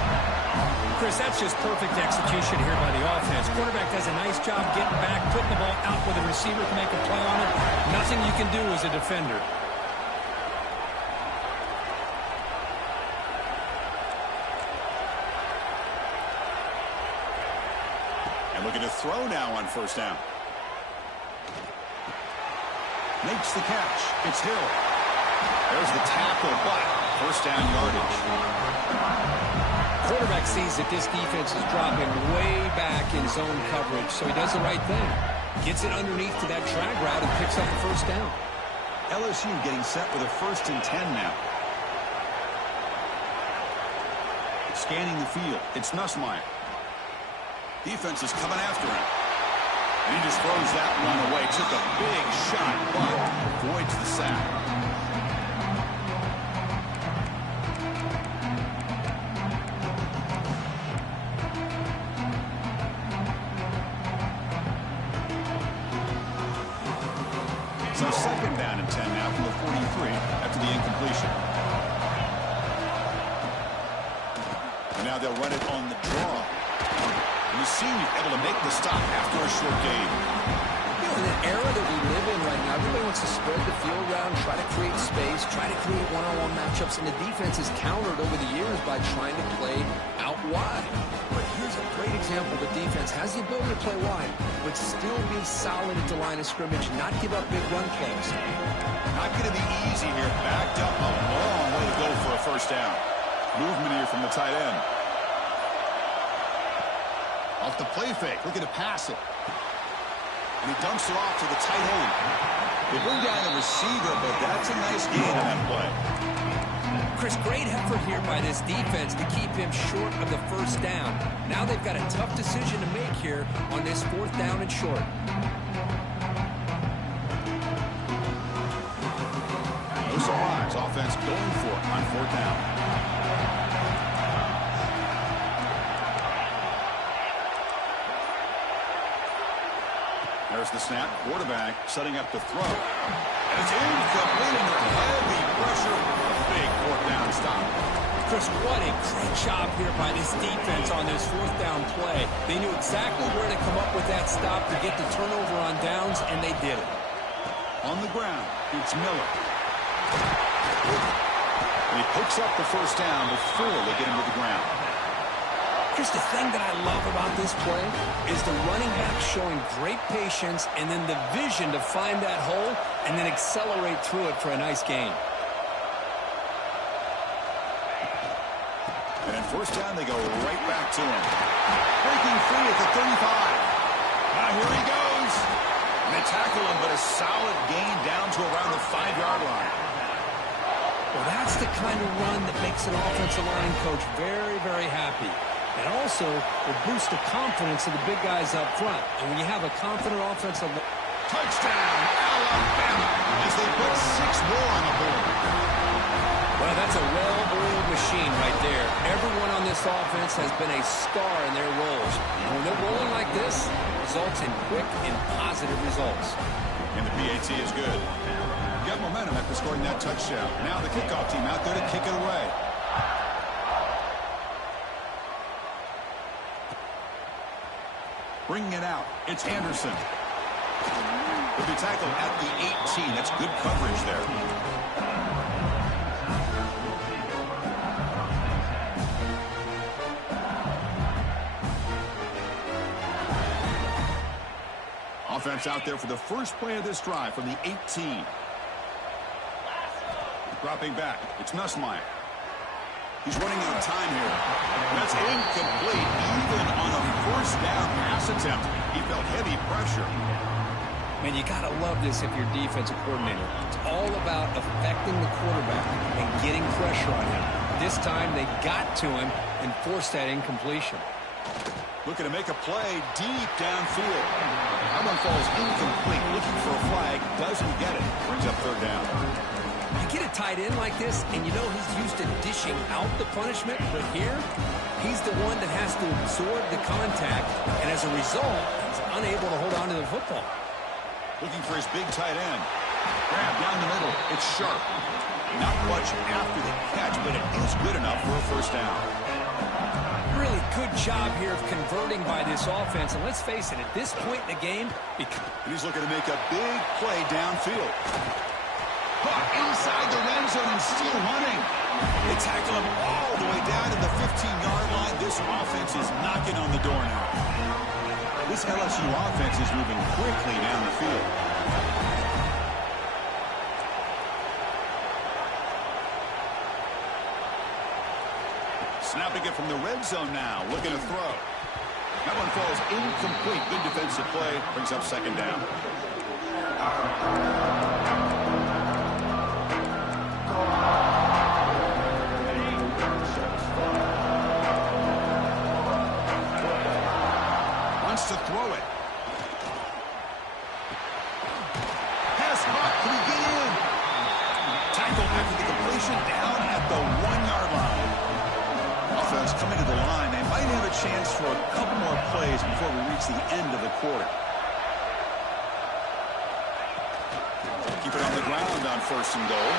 Chris, that's just perfect execution here by the offense. Quarterback does a nice job getting back, putting the ball out where the receiver can make a play on it. Nothing you can do as a defender. And looking to throw now on first down. Makes the catch. It's Hill. There's the tackle, but first down yardage. Quarterback sees that this defense is dropping way back in zone coverage, so he does the right thing. Gets it underneath to that drag route and picks up the first down. LSU getting set with a 1st and 10 now. Scanning the field. It's Nussmeier. Defense is coming after him. And he just throws that one away. Took a big shot, but avoids the sack. So second down and 10 now from the 43 after the incompletion. And now they'll run it on the draw. And the senior able to make the stop after a short gain. You know, in the era that we live in right now, everybody wants to spread the field around, try to create space, try to create one-on-one matchups, and the defense is countered over the years by trying to play out wide. But here's a great example. The defense has the ability to play wide, but still be solid at the line of scrimmage, not give up big run plays. Not going to be easy here. Backed up a long way to go for a first down. Movement here from the tight end. Off the play fake, looking to pass it. And he dumps it off to the tight end. They bring down the receiver, but that's a nice gain on that play. Chris, great effort here by this defense to keep him short of the first down. Now they've got a tough decision to make here on this 4th down and short. No surprise, offense going for it on 4th down. There's the snap. Quarterback setting up the throw. And it's incomplete under heavy pressure. A big 4th down stop. Chris, what a great job here by this defense on this 4th down play. They knew exactly where to come up with that stop to get the turnover on downs, and they did it. On the ground, it's Miller. And he picks up the first down before they get him to the ground. Chris, the thing that I love about this play is the running back showing great patience and then the vision to find that hole and then accelerate through it for a nice gain. And in first down, they go right back to him. Breaking free at the 35. Now here he goes. And they tackle him, but a solid gain down to around the 5-yard line. Well, that's the kind of run that makes an offensive line coach very, very happy. And also will boost the confidence of the big guys up front. And when you have a confident offensive line... Touchdown, Alabama, as they put 6 more on the board. Well, that's a well-oiled machine right there. Everyone on this this offense has been a star in their roles. And when they're rolling like this, results in quick and positive results. And the PAT is good. Got momentum after scoring that touchdown. Now the kickoff team out there to kick it away. Bringing it out, it's Anderson. He'll be tackled at the 18. That's good coverage there. Offense out there for the first play of this drive from the 18. Dropping back, it's Nussmeier. He's running out of time here. That's incomplete. Even on a first down pass attempt, he felt heavy pressure. Man, you got to love this if you're defensive coordinator. It's all about affecting the quarterback and getting pressure on him. This time they got to him and forced that incompletion. Looking to make a play deep downfield. That one falls incomplete. Looking for a flag. Doesn't get it. Brings up third down. You get a tight end like this, and you know he's used to dishing out the punishment, but here, he's the one that has to absorb the contact, and as a result, he's unable to hold on to the football. Looking for his big tight end. Grab down the middle. It's sharp. Not much after the catch, but it is good enough for a first down. Really good job here of converting by this offense, and let's face it, at this point in the game, he's looking to make a big play downfield. Caught inside the red zone and still running. They tackle him all the way down to the 15-yard line. This offense is knocking on the door now. This LSU offense is moving quickly down the field. Snapping it from the red zone now, looking to throw. That one falls incomplete. Good defensive play, brings up second down. Wants to throw it. Pass hot, can he get in? Tackle after the completion down at the 1-yard line. Offense coming to the line. They might have a chance for a couple more plays before we reach the end of the quarter. Keep it on the ground on first and goal.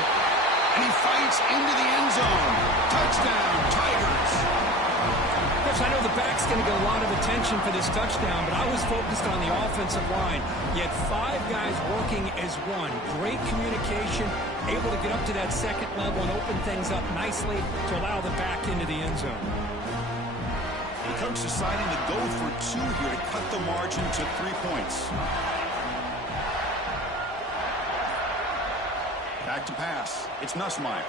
And he fights into the end zone. Touchdown, Tigers. Chris, I know the back's going to get a lot of attention for this touchdown, but I was focused on the offensive line. You had 5 guys working as one. Great communication, able to get up to that second level and open things up nicely to allow the back into the end zone. The coach deciding to go for 2 here to cut the margin to 3 points. Back to pass. It's Nussmeier.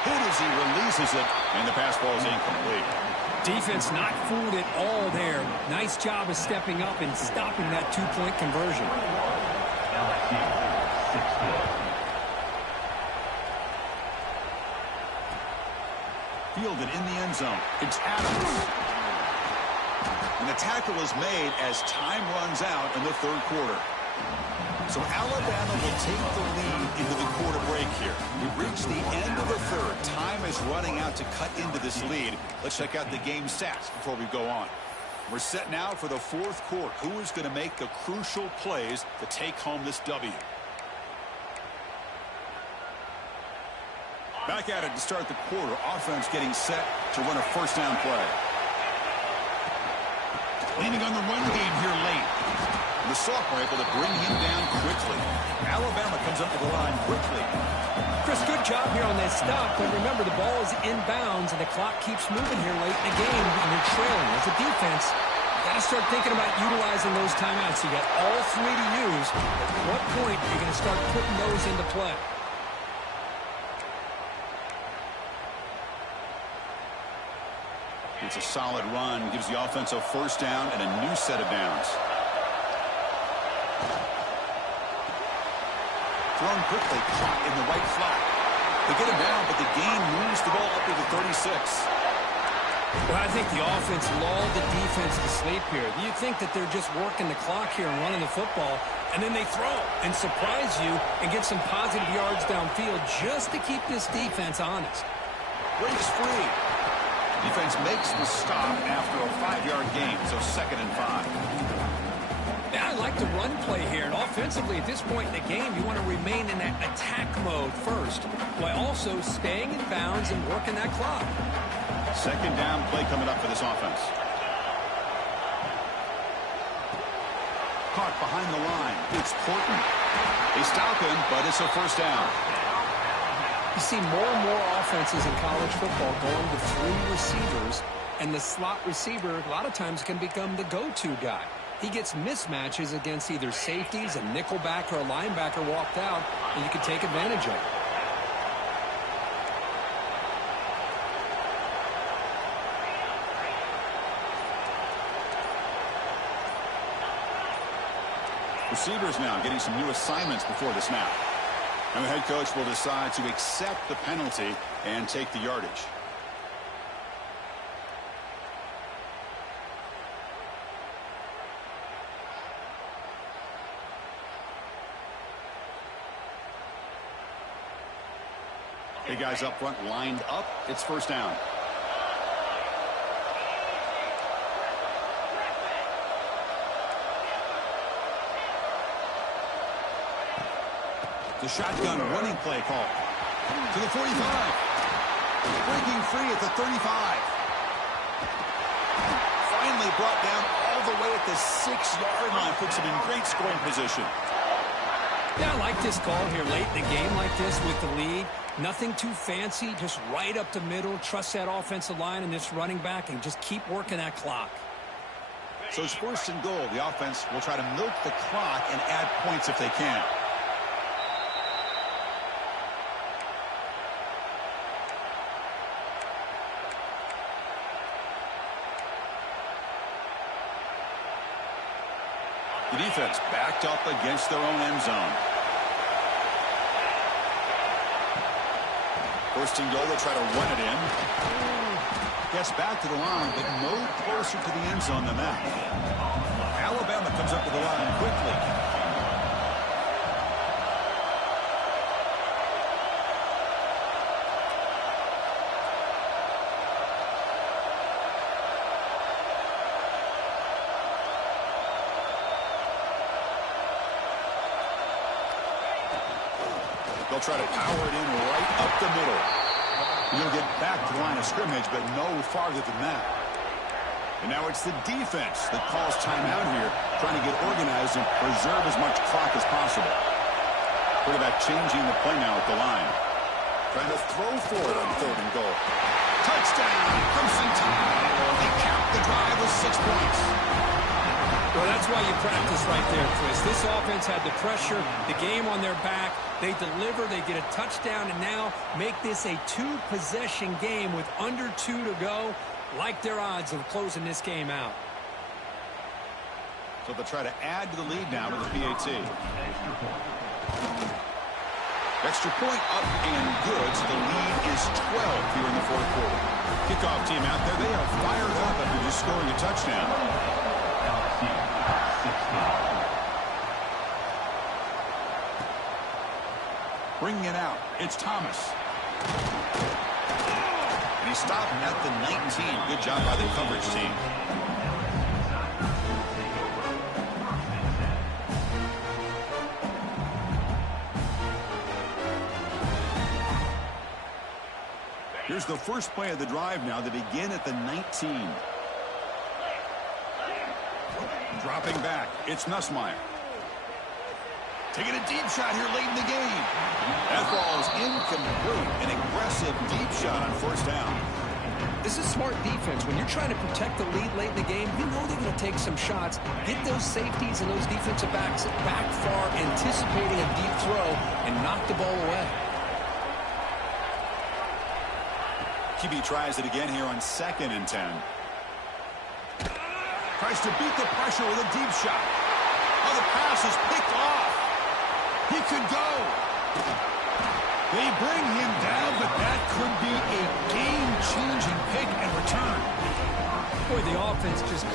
Hit as he releases it, and the pass ball is incomplete. Defense not fooled at all there. Nice job of stepping up and stopping that 2-point conversion. Fielded in the end zone. It's Adams. And the tackle is made as time runs out in the third quarter. So Alabama will take the lead into the quarter break here. We've reached the end of the third. Time is running out to cut into this lead. Let's check out the game stats before we go on. We're set now for the fourth quarter. Who is going to make the crucial plays to take home this W? Back at it to start the quarter. Offense getting set to run a first down play. Leaning on the run game here late. The sophomore able to bring him down quickly. Alabama comes up to the line quickly. Chris, good job here on that stop, but remember the ball is inbounds and the clock keeps moving here late in the game and you're trailing. As a defense, you got to start thinking about utilizing those timeouts. You got all 3 to use. At what point are you going to start putting those into play? It's a solid run, gives the offense a first down and a new set of downs. Thrown quickly, caught in the right flat. They get him down, but the gain moves the ball up to the 36. Well, I think the offense lulled the defense to sleep here. You think that they're just working the clock here and running the football, and then they throw and surprise you and get some positive yards downfield just to keep this defense honest. Breaks free. Defense makes the stop after a 5-yard gain, so 2nd and 5. Yeah, I like the run play here. And offensively, at this point in the game, you want to remain in that attack mode first, while also staying in bounds and working that clock. 2nd down play coming up for this offense. Caught behind the line. It's Portland. They stop him, but it's a 1st down. You see more and more offenses in college football going with 3 receivers, and the slot receiver a lot of times can become the go-to guy. He gets mismatches against either safeties, a nickelback, or a linebacker walked out, and you can take advantage of it. Receivers now getting some new assignments before the snap. And the head coach will decide to accept the penalty and take the yardage. Hey, guys up front lined up. It's 1st down. The shotgun running play call. To the 45. Breaking free at the 35. Finally brought down all the way at the 6-yard line. Puts him in great scoring position. Yeah, I like this call here late in the game like this with the lead. Nothing too fancy, just right up the middle. Trust that offensive line and this running back and just keep working that clock. So it's 1st and goal. The offense will try to milk the clock and add points if they can. The defense backed up against their own end zone. 1st and goal, they'll try to run it in. Gets back to the line, but no closer to the end zone than that. Alabama comes up to the line quickly. They'll try to power it in right up the middle. You'll get back to the line of scrimmage, but no farther than that. And now it's the defense that calls timeout here, trying to get organized and preserve as much clock as possible. Quarterback changing the play now at the line. Trying to throw for it on 3rd and goal. Touchdown! Crimson Tide! They count the drive with 6 points. Well, that's why you practice right there, Chris. This offense had the pressure, the game on their back. They deliver, they get a touchdown, and now make this a 2-possession game with under 2 to go. Like their odds of closing this game out. So they'll try to add to the lead now with the PAT. Extra point up and good. So the lead is 12 here in the 4th quarter. Kickoff team out there. They are fired up after just scoring a touchdown. Bringing it out. It's Thomas. And he stopped at the 19. Good job by the coverage team. Here's the first play of the drive now. They begin at the 19. Dropping back. It's Nussmeier. Taking a deep shot here late in the game. That ball is incomplete. An aggressive deep shot on 1st down. This is smart defense. When you're trying to protect the lead late in the game, you know they're going to take some shots. Get those safeties and those defensive backs back far, anticipating a deep throw, and knock the ball away. QB tries it again here on 2nd and 10. Tries to beat the pressure with a deep shot. Oh, the pass is picked off. He could go. They bring him down, but that could be a game-changing pick and return. Boy, the offense just